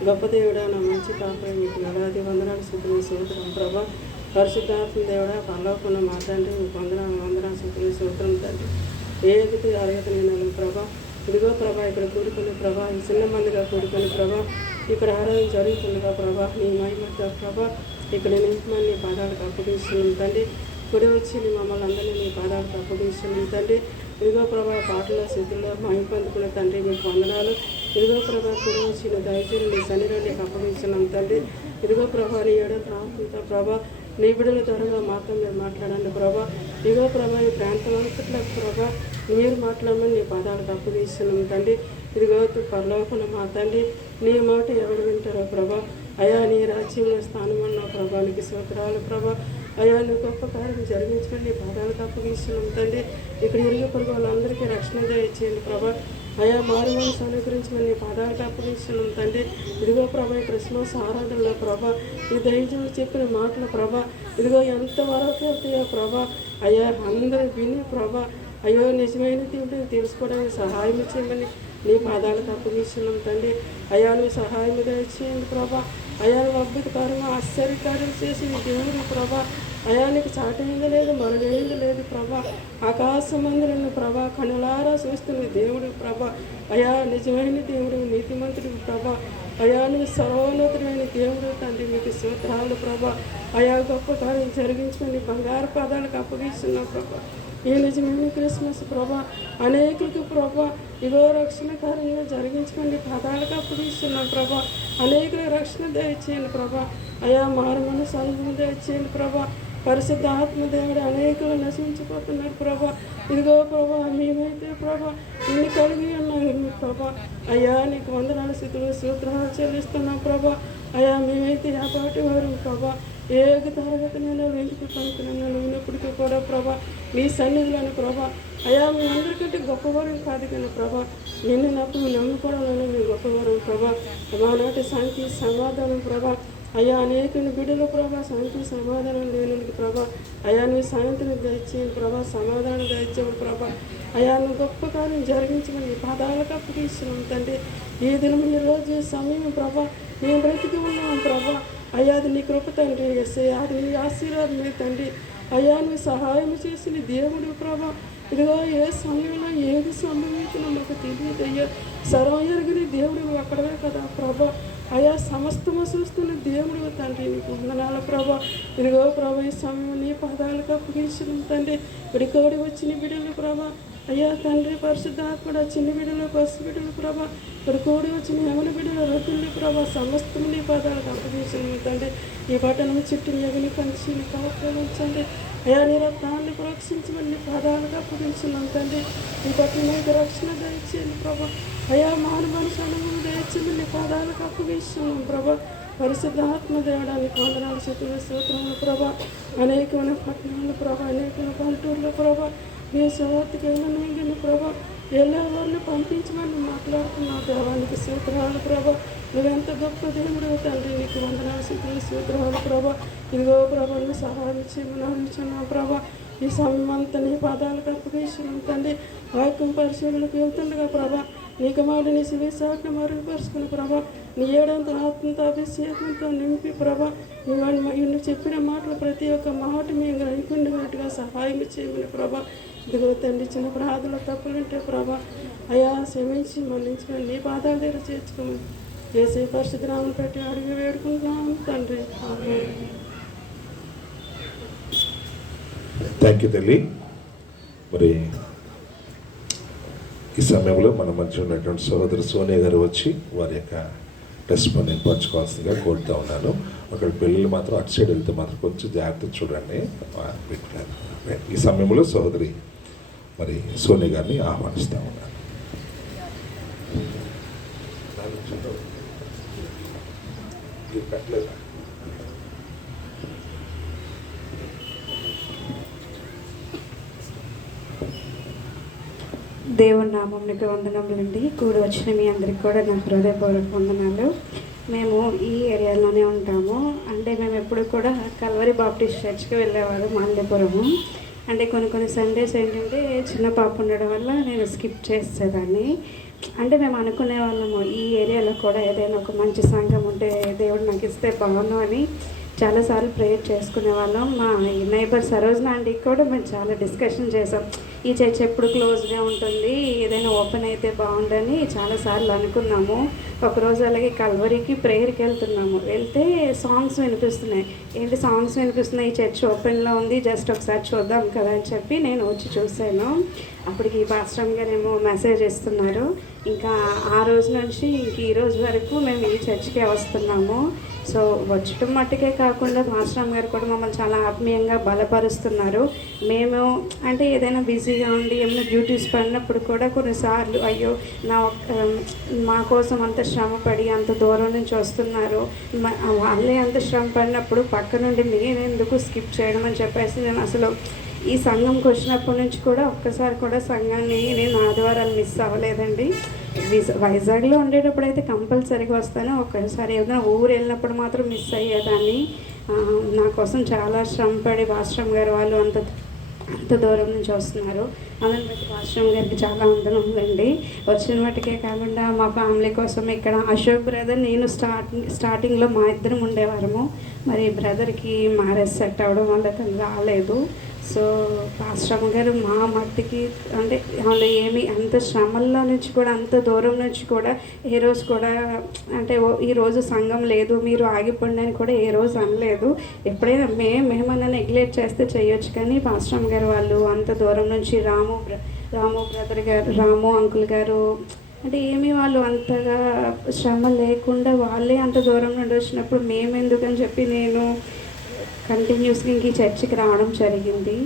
గొప్ప దేవుడా, నా మంచి కాపరి, మీకు నలాది వందనాలు స్తుతులు స్తోత్రం ప్రభా. పరిశుద్ధాత్మ దేవుడా, పరలోకంలో మాట్లాడి మీకు వందనాలు స్తుతులు స్తోత్రం తండ్రి. ఏ ఎదుటి అర్హత నేను ప్రభా. ఇదిగో ప్రభా ఇక్కడ కూడుకుని ప్రభా, ఈ చిన్న మందిగా కూడుకుని ప్రభా ఇక్కడ ఆరాధన జరుగుతుండగా ప్రభా నీ మహిమతో ప్రభా ఇక్కడ నిమిత్తమని నీ పాదాలకు అప్పగిస్తున్నాం తండ్రి. కుడి వచ్చి నీ మమ్మల్ని అందరినీ నీ పాదాలకు అప్పగిస్తున్నాం తండ్రి. ఇదిగో ప్రభా పాటల స్థితిలో మహిమ పొందుకున్న తండ్రి మీకు వందనాలు. ఇదిగో ప్రభా కుడి వచ్చి నీ దయచేసి నీ సన్నిధిలో నీకు అప్పగిస్తున్నాం తండ్రి. ఇదిగో ప్రభా నీ ఏడో ప్రాంతంతో ప్రభా నీ బిడ్డల త్వరగా మాతో మీరు మాట్లాడండి ప్రభా. ఇదిగో ప్రభా ఈ ప్రాంతం అంతట్లో ప్రభా మీరు మాట్లాడమని నీ పాదాలకు అప్పగిస్తున్నాం తండ్రి. ఇదిగో పరలోకంలో మా తండ్రి నీ మాట ఎవరు వింటారో ప్రభా. అయా నీ రాజ్యంలో స్థానం అన్నావు ప్రభా, నీకు స్తోత్రాలు ప్రభా. అయా నువ్వు గొప్ప కార్యం జరిగించుకొని నీ పాదాలకు అప్పగిస్తున్నాం తండ్రి. ఇక్కడ ఇరుగు పొరుగు వాళ్ళందరికీ రక్షణ దయచేయండి ప్రభా. అయా మారు మనసు అనుగ్రహించమని నీ పాదాలకు అప్పగిస్తున్నాం తండ్రి. ఇదిగో ప్రభా ఈ క్రిస్మస్ ఆరాధనలో ప్రభా ఈ దయచేసి చెప్పిన మాటల ప్రభా ఇదిగో ఎంతవరకు వెళ్తాయో ప్రభా. అయ్యా అందరూ విని ప్రభా అయ్యో నిజమైన దేవుడిని తెలుసుకోవడానికి సహాయం చేయమని నీ పాదాలకు అప్పగిస్తున్నాం తండ్రి. అయా నువ్వు సహాయం దయచేయండి ప్రభా. అయా నువ్వు అద్భుతకారంగా ఆశ్చర్యకార్యం చేసిన దేవుడు ప్రభా. అయా నీకు చాటైంది లేదు, మరుగైంది లేదు ప్రభా. ఆకాశమందులను ప్రభా కనులారా చూస్తున్న దేవుడు ప్రభా. అయా నిజమైన దేవుడు, నీతిమంతుడు ప్రభా. అయా నువ్వు సర్వోన్నతుడైన దేవుడు తండ్రి, మీకు స్తోత్రాలు ప్రభా. అయా గొప్ప కార్యం జరిగించుకొని బంగారు పాదాలకు అప్పగిస్తున్నాం ప్రభా. ఈ నిజమైన క్రిస్మస్ ప్రభా అనేకులకు ప్రభా ఇగో రక్షణ కార్యంగా జరిగించుకోండి పాదాలకు అప్పగిస్తున్నాం ప్రభా. అనేకుల రక్షణ దయచేయండి ప్రభా. అయా మారు మనసు అనుభవం దయచేయండి ప్రభా. పరిశుద్ధ ఆత్మ దేవుడు అనేకులు నశించిపోతున్నారు ప్రభా. ఇదిగో ప్రభా మేమైతే ప్రభా ఇన్ని కలిగి ఉన్నాం ప్రభా. అయ్యా నీకు వందనాలు స్థితులు సూత్రాలు చెల్లిస్తున్నాం ప్రభా. అయా మేమైతే యాపాటి వారు ప్రభా. ఏ తరగతి నేను వెంటికి పలుకున్నాను విన్నప్పటికీ కూడా ప్రభా నీ సన్నిధిలోని ప్రభా. అయా మేమందరికంటే గొప్పవారం కాదు కానీ ప్రభా నిన్ను నాకు నమ్ముకోవడంలో మీ గొప్పవారం ప్రభా. మానాటి శాంతి సమాధానం ప్రభా. అయ్యా అనేకుని బిడ్డలు ప్రభా శాంతి సమాధానం లేనందుకు ప్రభా. అయా నువ్వు సాయంత్రం దయచేయండి ప్రభా, సమాధానం దయచేయండి ప్రభా. అయా నువ్వు గొప్ప కార్యం జరిగించమని నీ పాదాలకు అప్పగిస్తున్నాం తండ్రి. ఈ దినం ఈ రోజు సమయం ప్రభా మేము బ్రతికి ఉన్నాం ప్రభా. అయ్యా అది నీ కృప తండ్రి, ఎస్ఐ అది నీ ఆశీర్వాదమే తండ్రి. అయ్యా నువ్వు సహాయం చేసిన దేవుడు ప్రభా. ఇదిగో ఏ సమయంలో ఏది సంభవించినా మాకు తెలియదు అయ్యా. సర్వం ఎరిగిన దేవుడు అక్కడవే కదా ప్రభా. అయా సమస్తము చూస్తున్న దేవుడు తండ్రి నీకు వందనాలు ప్రభా. ఇదిగో ప్రభా ఈ సమయం నీ పాదాలకు అప్పగించిన తండ్రి. ఇక్కడికోడి వచ్చిన బిడ్డలు ప్రభా అయ్యా తండ్రి పరిశుద్ధాత్ముడ చిన్న బిడ్డలు పసి బిడ్డలు ప్రభా ఇక్కడ కూడి వచ్చిన యమన బిడ్డలు రతుల్ని ప్రభా సమస్తం నీ పాదాలకు అప్పగించిన తండ్రి ఈ పట్టణం చుట్టూ ఎగని పంచి కాపాడించండి అయ్యా నీ రక్తాన్ని ప్రోక్షించమని నీ పాదాలకు అప్పగించున్నాం తండ్రి ఈ పట్టణానికి రక్షణ దయచేయండి ప్రభా అయ్యా మానవ మనుషులను దయచేసి నీ పాదాలకు అప్పగిస్తున్నాం ప్రభా పరిశుద్ధాత్మ దేవడానికి వందనాలు స్థుతులు స్తోత్రములు ప్రభా అనేకమైన పట్టణాలు ప్రభా అనేకమైన పల్లెటూరులో ప్రభా నీ సవార్తకి వెళ్ళిన ప్రభా వెళ్ళే వారిని పంపించమని మాట్లాడుతున్నావు దేవానికి స్తోత్రాలు ప్రభా నువ్వెంత గొప్ప దేవుడు తండ్రి నీకు వందనాలు స్థుతులు స్తోత్రాలు ప్రభా ఇదిగో ప్రభా నువ్వు సహాయం చేయమని ప్రభా ఈ సమయం అంతా నీ పాదాలకు అప్పగించినాం తండ్రి వాక్యం పరిశీలనకు వెళ్తుండగా ప్రభా నీకు మాట నీ శివేశాఖ మరుగుపరుచుకుని ప్రభా నీ ఏడంత ఆత్మతో అభిషేకంతో నింపి ప్రభా నువ్వు చెప్పిన మాటలు ప్రతి ఒక్క మాట మేము గ్రహించుకునేట్టుగా సహాయం చేయమని ప్రభా ఇదిగో తండ్రి చిన్న ప్రార్థనలు తప్పులుంటే ప్రభా అయా క్షమించి మన్నించుకొని నీ పాదాల దగ్గర చేర్చుకోమని చేసే పరిస్థితి నామని పెట్టి అడిగి వేడుకుంటున్నాం తండ్రి థ్యాంక్ యూ తల్లి. మరి ఈ సమయంలో మన మధ్య ఉన్నటువంటి సహోదరు సోనియా గారు వచ్చి వారి యొక్క రెస్పాన్స్ నేను పంచుకోవాల్సిందిగా కోరుతా ఉన్నాను. అక్కడ పిల్లలు మాత్రం అటు సైడ్ వెళ్తే మాత్రం కొంచెం జాగ్రత్త చూడండి. ఈ సమయంలో సహోదరి మరి సోనియా గారిని ఆహ్వానిస్తూ ఉన్నాను. దేవుని నామంకి వందనములండి. కూడి వచ్చిన మీ అందరికి కూడా నా హృదయపూర్వక వందనాలు. మేము ఈ ఏరియాలోనే ఉంటాము. అంటే మేము ఎప్పుడు కూడా కల్వరి బాప్టిస్ట్ చర్చ్కి వెళ్ళేవాళ్ళం మాల్యపురము. అంటే కొన్ని సండేస్ ఏంటంటే చిన్న పాప ఉండడం వల్ల నేను స్కిప్ చేసేదాన్ని. అంటే మేము అనుకునే వాళ్ళము ఈ ఏరియాలో కూడా ఏదైనా ఒక మంచి సంఘం ఉంటే దేవుడు నాకు ఇస్తే బాగుండు అని చాలాసార్లు ప్రేయర్ చేసుకునే వాళ్ళం. మా నైబర్ సరోజన ఆంటీకి కూడా మేము చాలా డిస్కషన్ చేసాం. ఈ చర్చ్ ఎప్పుడు క్లోజ్గా ఉంటుంది, ఏదైనా ఓపెన్ అయితే బాగుండని చాలాసార్లు అనుకున్నాము. ఒకరోజు అలాగే కల్వరికి ప్రేయర్కి వెళ్తే సాంగ్స్ వినిపిస్తున్నాయి. ఏంటి సాంగ్స్ వినిపిస్తున్నాయి, ఈ చర్చ్ ఓపెన్లో ఉంది, జస్ట్ ఒకసారి చూద్దాం కదా అని చెప్పి నేను వచ్చి చూశాను. అప్పటికి పాస్టర్ గారు ఏమో మెసేజ్ ఇస్తున్నారు. ఇంకా ఆ రోజు నుంచి ఇంక ఈ రోజు వరకు మేము ఈ చర్చ్కే వస్తున్నాము. సో వచ్చటం మట్టుకే కాకుండా మాస్టర్ గారు కూడా మమ్మల్ని చాలా ఆత్మీయంగా బలపరుస్తున్నారు. మేము అంటే ఏదైనా బిజీగా ఉండి ఏమైనా డ్యూటీస్ పడినప్పుడు కూడా కొన్నిసార్లు అయ్యో మా కోసం అంత శ్రమ పడి అంత దూరం నుంచి వస్తున్నారు, వాళ్ళే అంత శ్రమ పడినప్పుడు పక్క నుండి నేనెందుకు స్కిప్ చేయడం అని చెప్పేసి నేను అసలు ఈ సంఘంకి వచ్చినప్పటి నుంచి కూడా ఒక్కసారి కూడా సంఘాన్ని నేను ఆదివారాలు మిస్ అవ్వలేదండి. వైజాగ్లో ఉండేటప్పుడు అయితే కంపల్సరీగా వస్తాను. ఒక్కసారి ఏదైనా ఊరు వెళ్ళినప్పుడు మాత్రం మిస్ అయ్యేదాన్ని. నా కోసం చాలా శ్రమపడి వాశ్రమ్ గారు వాళ్ళు అంత దూరం నుంచి వస్తున్నారు. అందుని బట్టి వాశ్రమ్ గారికి చాలా వందనములండి. వచ్చిన వాటికే కాకుండా మా ఫ్యామిలీ కోసం ఇక్కడ అశోక్ బ్రదర్ నేను స్టార్టింగ్లో మా ఇద్దరం ఉండేవారము. మరి బ్రదర్కి మ్యారేజ్ సెట్ అవ్వడం వల్ల తను రాలేదు. సో పాస్టర్ గారు మా మట్టికి అంటే వాళ్ళు ఏమి అంత శ్రమల్లో నుంచి కూడా అంత దూరం నుంచి కూడా ఏ రోజు కూడా అంటే ఈరోజు సంఘం లేదు మీరు ఆగిపోండి అని కూడా ఏ రోజు అనలేదు. ఎప్పుడైనా మేమన్నా నెగ్లెక్ట్ చేస్తే చేయొచ్చు, కానీ పాస్టర్ గారు వాళ్ళు అంత దూరం నుంచి రాము బ్రదర్ గారు రాము అంకుల్ గారు అంటే ఏమీ వాళ్ళు అంతగా శ్రమ లేకుండా వాళ్ళే అంత దూరం నుండి వచ్చినప్పుడు మేమెందుకని చెప్పి నేను కంటిన్యూస్గా ఇంక ఈ చర్చికి రావడం జరిగింది.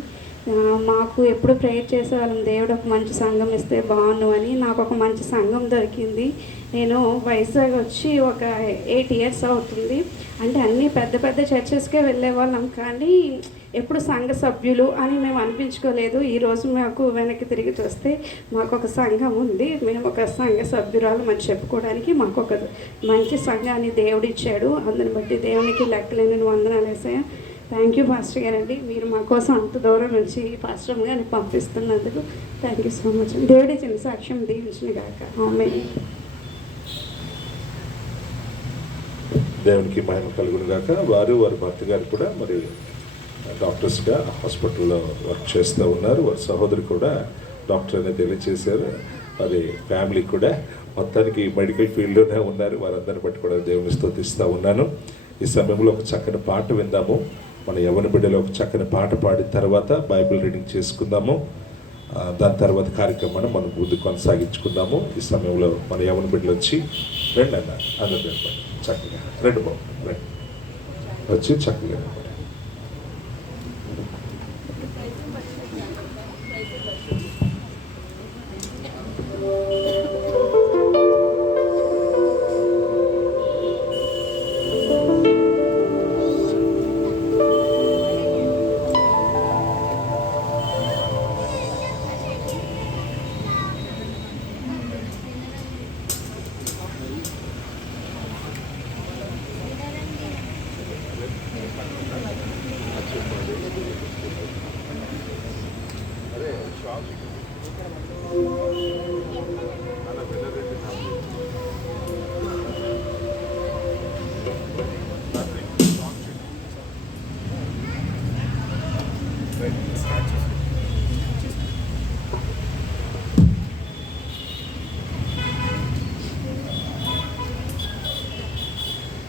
మాకు ఎప్పుడు ప్రేయర్ చేసేవాళ్ళం దేవుడు ఒక మంచి సంఘం ఇస్తే బాగుండు అని. నాకు ఒక మంచి సంఘం దొరికింది. నేను వైజాగ్ వచ్చి ఒక 8 years అవుతుంది. అంటే అన్నీ పెద్ద చర్చెస్కే వెళ్ళేవాళ్ళం, కానీ ఎప్పుడు సంఘ సభ్యులు అని మేము అనిపించుకోలేదు. ఈరోజు మాకు వెనక్కి తిరిగి చూస్తే మాకు ఒక సంఘం ఉంది, మేము ఒక సంఘ సభ్యురాలు అని చెప్పుకోవడానికి మాకు ఒక మంచి సంఘాన్ని దేవుడు ఇచ్చాడు. అందుని బట్టి దేవునికి లెక్కలేని వందనాలు వేసాయి. థ్యాంక్ యూ పాస్టర్ గారండి, మీరు మా కోసం అంత దూరం నుంచి పాస్టర్ గారిని పంపిస్తున్నందుకు థ్యాంక్ యూ సో మచ్. దేవుడి చిన్న సాక్ష్యం దీవించిన గాక. ఆమేన్. దేవునికి మహిమ కలుగును గాక. వారి భర్త గారు కూడా మరి డాక్టర్స్గా హాస్పిటల్లో వర్క్ చేస్తూ ఉన్నారు. వారి సహోదరు కూడా డాక్టర్ అనేది తెలియజేశారు. మరి ఫ్యామిలీ కూడా మొత్తానికి మెడికల్ ఫీల్డ్లోనే ఉన్నారు. వారందరిని బట్టి కూడా దేవుని స్తుతిస్తూ ఉన్నాను. ఈ సమయంలో ఒక చక్కని పాట విందాము. మన యవ్వన బిడ్డలో ఒక చక్కని పాట పాడిన తర్వాత బైబిల్ రీడింగ్ చేసుకుందాము. దాని తర్వాత కార్యక్రమాన్ని మనం ముందు కొనసాగించుకుందాము. ఈ సమయంలో మన యవన బిడ్డలు వచ్చి రండి అన్న అందరు నిలబడి చక్కగా రెండు బాగుంటుంది రండి వచ్చి చక్కగా నిలబడి.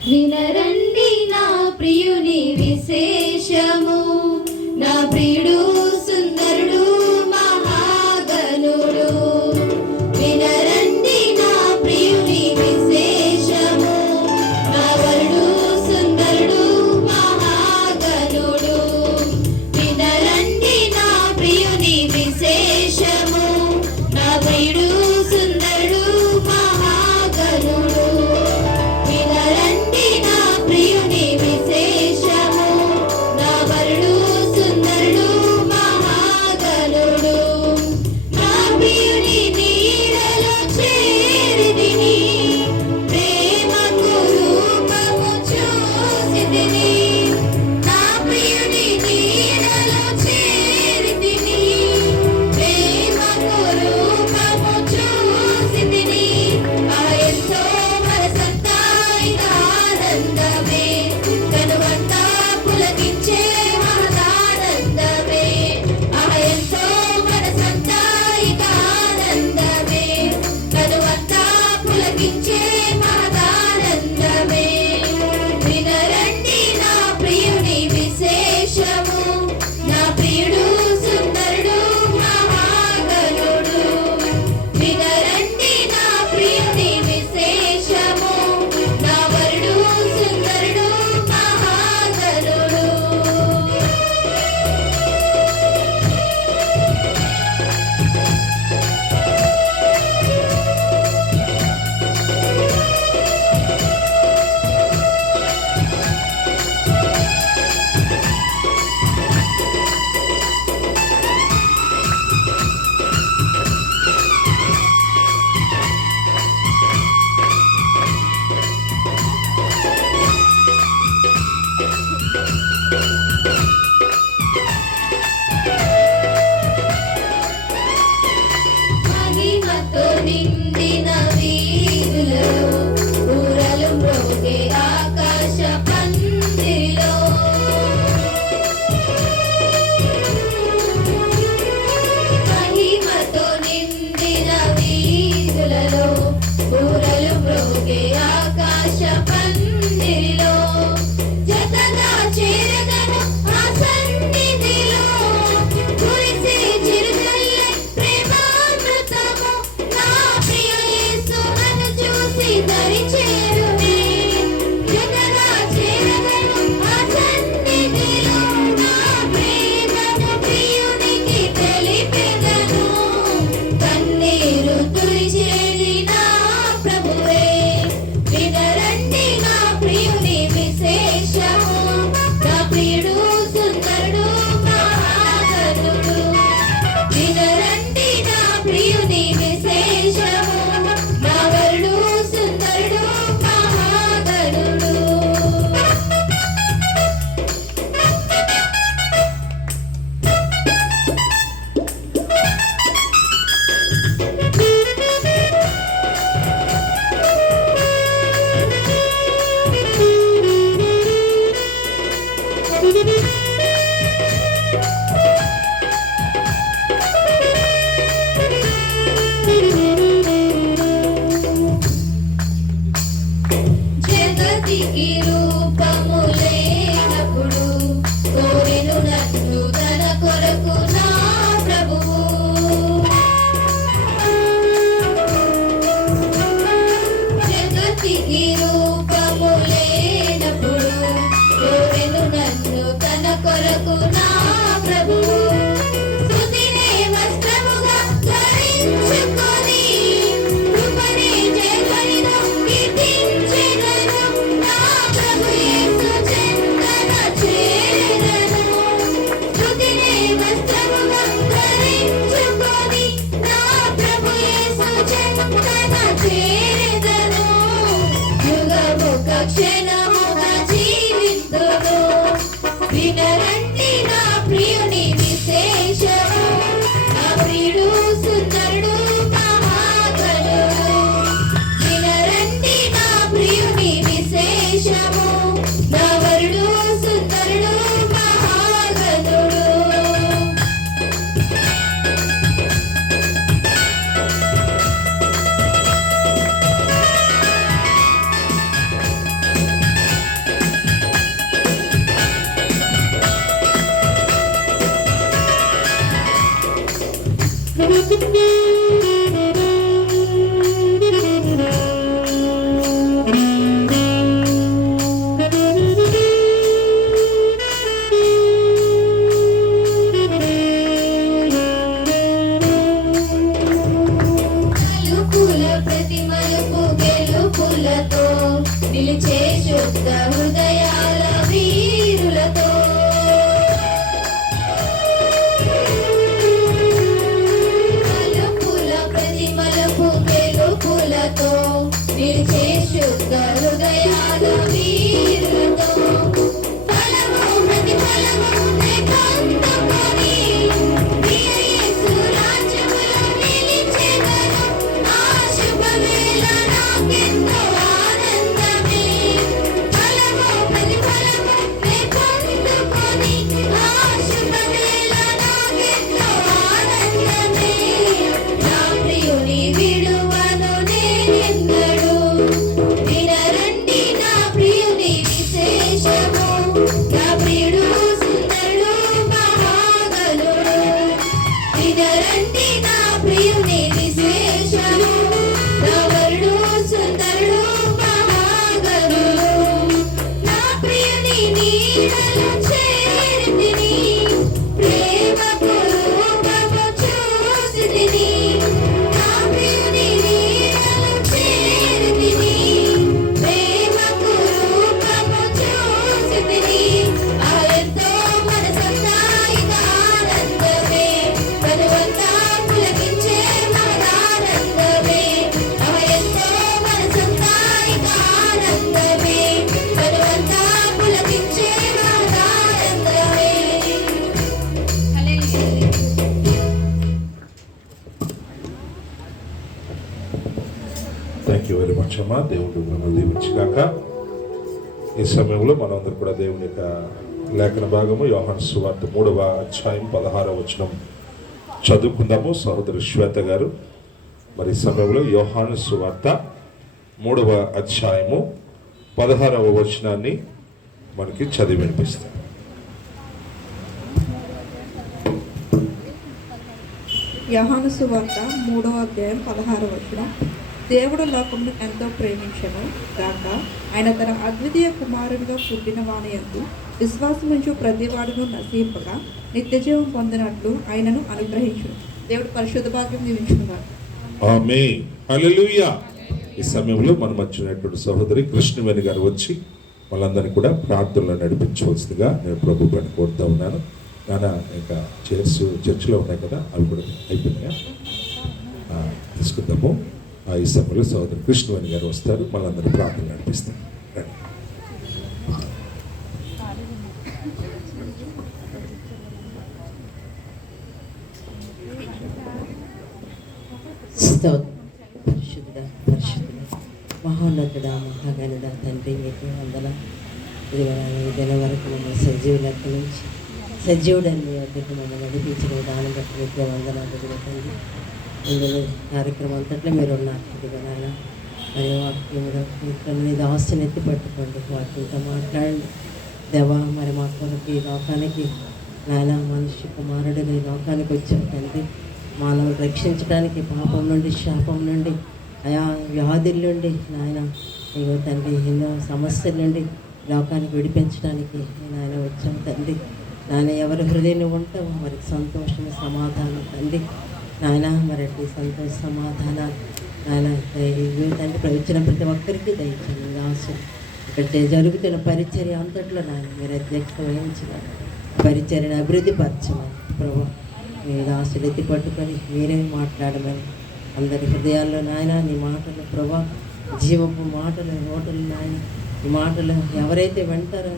వినరండి నా ప్రియుని విశేషము, నా ప్రియుడు సుందరుడు మహాగణుడు. మలుపుల ప్రతి మలుపు గెలుపులతో నిలిచే శుద్ధ హృదయాల వీరులతో మలుపుల ప్రతి మలుపు గెలుపులతో నిలిచే శుద్ధ హృదయాల వీరులతో ఫలము ప్రతి ఫలము కందుకొని ప్రియ యేసు రాజ్యములో నిలిచెదను. ఆ శుభవేళ నాకెంతో ఆనందమే. ఫలము ప్రతి ఫలము కందుకొని ఆ శుభవేళ నాకెంతో ఆనందమే. నా ప్రియుని విడువను నేనెన్నడూ. వినరండి నా ప్రియుని విశేషము. నా ప్రియుడు సుందరుడు మహాగణుడు. వినరండి నా ప్రియుని విశేషము. నా వరుడు సుందరుడు మహాగణుడు. నా ప్రియుని నీడలో చేరితిని. ప్రేమకు రూపము చూసితిని. నా ప్రియుని నీడలో చేరితిని. ప్రేమకు రూపము చూసితిని. ఎంతో మనసంతా ఇక ఆనందమే. తనువంతా పులకించే మహదానందమే. ఎంతో మనసంతా ఇక ఆనందమే. తనువంతా పులకించే మహదానందమే. హల్లెలూయా. థ్యాంక్ యూ వెరీ మచ్ అమ్మా. దేవుడు మనల్ని దీవించుగాక. ఈ సమయంలో మనందరూ కూడా దేవుని యొక్క లేఖన భాగము యోహాను సువార్త 3వ అధ్యాయం 16వ వచనం చదువుకుందాము. సహోదరి శ్వేత గారు మరి ఈ సమయంలో యోహాను సువార్త 3వ అధ్యాయము 16వ వచనాన్ని మనకి చదివి వినిపిస్తారు. యోహాను సువార్త 3వ అధ్యాయం 16వ వచనం. దేవుడు లోకమును ఎంతో ప్రేమించెను గాక ఆయన తన అద్వితీయ కుమారుడిగా పుట్టిన వాని యందు విశ్వాసముంచు ప్రతివాడును నశింపగా నిత్యజీవం పొందినట్లు ఆయనను అనుగ్రహించును. దేవుడు పరిశుద్ధ భాగ్యం దీవించునుగాక. ఆమేన్. హల్లెలూయా. ఈ సమయంలో మన మధ్య ఉన్నటువంటి సహోదరి కృష్ణవేణి గారు వచ్చి వాళ్ళందరినీ కూడా ప్రార్థనలో నడిపించవలసిందిగా నేను ప్రభు పైన కోరుతా ఉన్నాను. నాన్న ఇంకా చర్చిలో ఉన్నాయి కదా, అవి కూడా అయిపోయినాయా? తీసుకుందాము. ఈ సమయంలో సహోదరి కృష్ణవేణి గారు వస్తారు, మళ్ళందరూ ప్రార్థన నడిపిస్తారు. రండి. పరిశుద్ధుడా మహోన్నతుడా మహాగణుడా తండ్రి మీకు వందన. ఈ దినం వరకు మమ్మల్ని సజీవులకు నుంచి సజీవుడని మీ వద్దకు మమ్మల్ని నడిపించిన విధానం బట్టి మీకు వందనాలు తండ్రి. ఇందులో కార్యక్రమం అంతట్లో మీరు ఉన్నారు. ఇదిగో నాయన మరి వాక్యంలో మీ దాస్తుని ఎత్తి పట్టుకోండి, వాక్యంతో మాట్లాడండి దేవా. మరి మా కొరకు ఈ లోకానికి నాయన మనిషి కుమారుడిని ఈ లోకానికి వచ్చాం తండ్రి, మానవులు రక్షించడానికి పాపం నుండి శాపం నుండి ఆయా వ్యాధుల నుండి నాయన ఇగో తండ్రి ఎన్నో సమస్యల నుండి లోకానికి విడిపించడానికి నాయన వచ్చాం తండ్రి. నాయన ఎవరి హృదయాన్ని ఉంటామో వారికి సంతోషం సమాధానం తండ్రి. నాయన మరి సంతోష సమాధానాలు నాయన ఇవే తండ్రి ప్రవచన ప్రతి ఒక్కరికి దయచేయండి. ఆశ ఇక్కడ జరుగుతున్న పరిచర్య అంతట్లో నాయన మీరు అధ్యక్షత వహించిన పరిచర్యను అభివృద్ధి పరచమని ప్రభు మీరు ఆశలు ఎత్తి పట్టుకొని మీరే మాట్లాడమని అందరి హృదయాల్లో నాయన నీ మాటలు ప్రభా జీవపు మాటలు నోటలు నాయన ఈ మాటలు ఎవరైతే వింటారో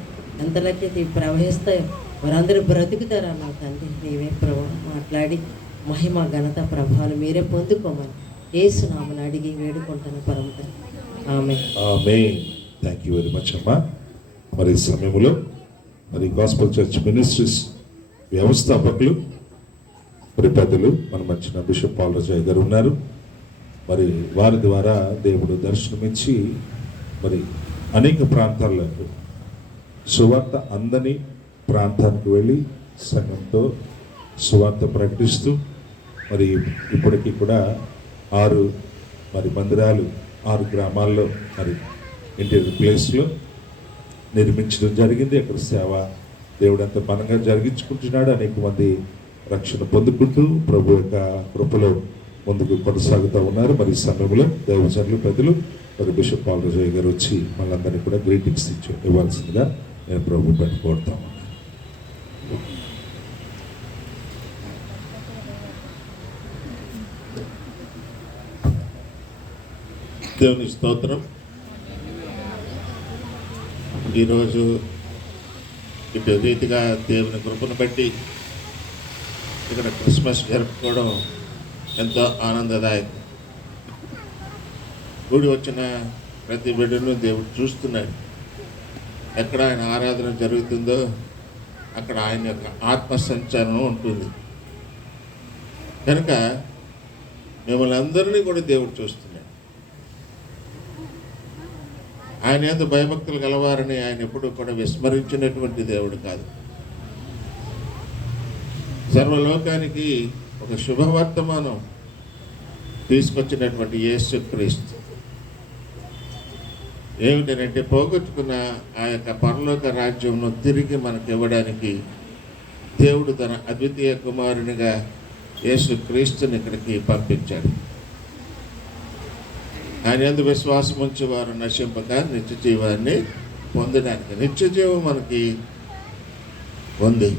ఎంతలకైతే ప్రవహిస్తాయో వారందరూ బ్రతుకుతారా నా తండ్రి. నీవే ప్రభా మాట్లాడి మహిమ ఘనత ప్రభావాలు మీరే పొందుకోమని యేసునామని అడిగి వేడుకుంటాను పరమ తండ్రి. ఆమేన్. థ్యాంక్ యూ వెరీ మచ్ అమ్మా. మరి ఈ సమయంలో మరి గాస్పల్ చర్చ్ మినిస్ట్రీస్ వ్యవస్థాపకులు మరి పెద్దలు మన మధ్యన బిషప్ పాలరాజయ్య గారు ఉన్నారు. మరి వారి ద్వారా దేవుడు దర్శనమిచ్చి మరి అనేక ప్రాంతాల్లో సువార్త అందని ప్రాంతానికి వెళ్ళి సంఘంతో సువార్త ప్రకటిస్తూ మరి ఇప్పటికీ కూడా 6 మరి మందిరాలు 6 గ్రామాల్లో మరి ఇంటీరియర్ ప్లేస్లో నిర్మించడం జరిగింది. అక్కడ సేవ దేవుడు అంత బలంగా జరిగించుకుంటున్నాడు. అనేక మంది రక్షణ పొందుకుంటూ ప్రభు యొక్క కృపలో ముందుకు కొనసాగుతూ ఉన్నారు. మరి ఈ సమయంలో దైవజనులు పెద్దలు మరి బిషప్ పాలరాజయ్య గారు వచ్చి మనందరినీ కూడా గ్రీటింగ్స్ ఇవ్వాల్సిందిగా నేను ప్రభు పెట్టుకోడుతా ఉన్నాను. దేవుని స్తోత్రం. ఈరోజు ఇటు రీతిగా దేవుని కృపను బట్టి ఇక్కడ క్రిస్మస్ జరుపుకోవడం ఎంతో ఆనందదాయకం. కూడి వచ్చిన ప్రతి బిడ్డను దేవుడు చూస్తున్నాడు. ఎక్కడ ఆయన ఆరాధన జరుగుతుందో అక్కడ ఆయన యొక్క ఆత్మ సంచారం ఉంటుంది. కనుక మిమ్మల్ని అందరినీ కూడా దేవుడు చూస్తున్నాడు. ఆయన ఎంత భయభక్తులు గలవారని ఆయన ఎప్పుడు కూడా విస్మరించినటువంటి దేవుడు కాదు. సర్వలోకానికి ఒక శుభవర్తమానం తీసుకొచ్చినటువంటి యేసుక్రీస్తు ఏమిటంటే పోగొట్టుకున్న ఆ యొక్క పరలోక రాజ్యంను తిరిగి మనకు ఇవ్వడానికి దేవుడు తన అద్వితీయ కుమారునిగా యేసుక్రీస్తుని ఇక్కడికి పంపించాడు. ఆయన యందు విశ్వాసం ఉంచి వారు నశింపక నిత్య జీవాన్ని పొందడానికి. నిత్య జీవం మనకి ఉంది.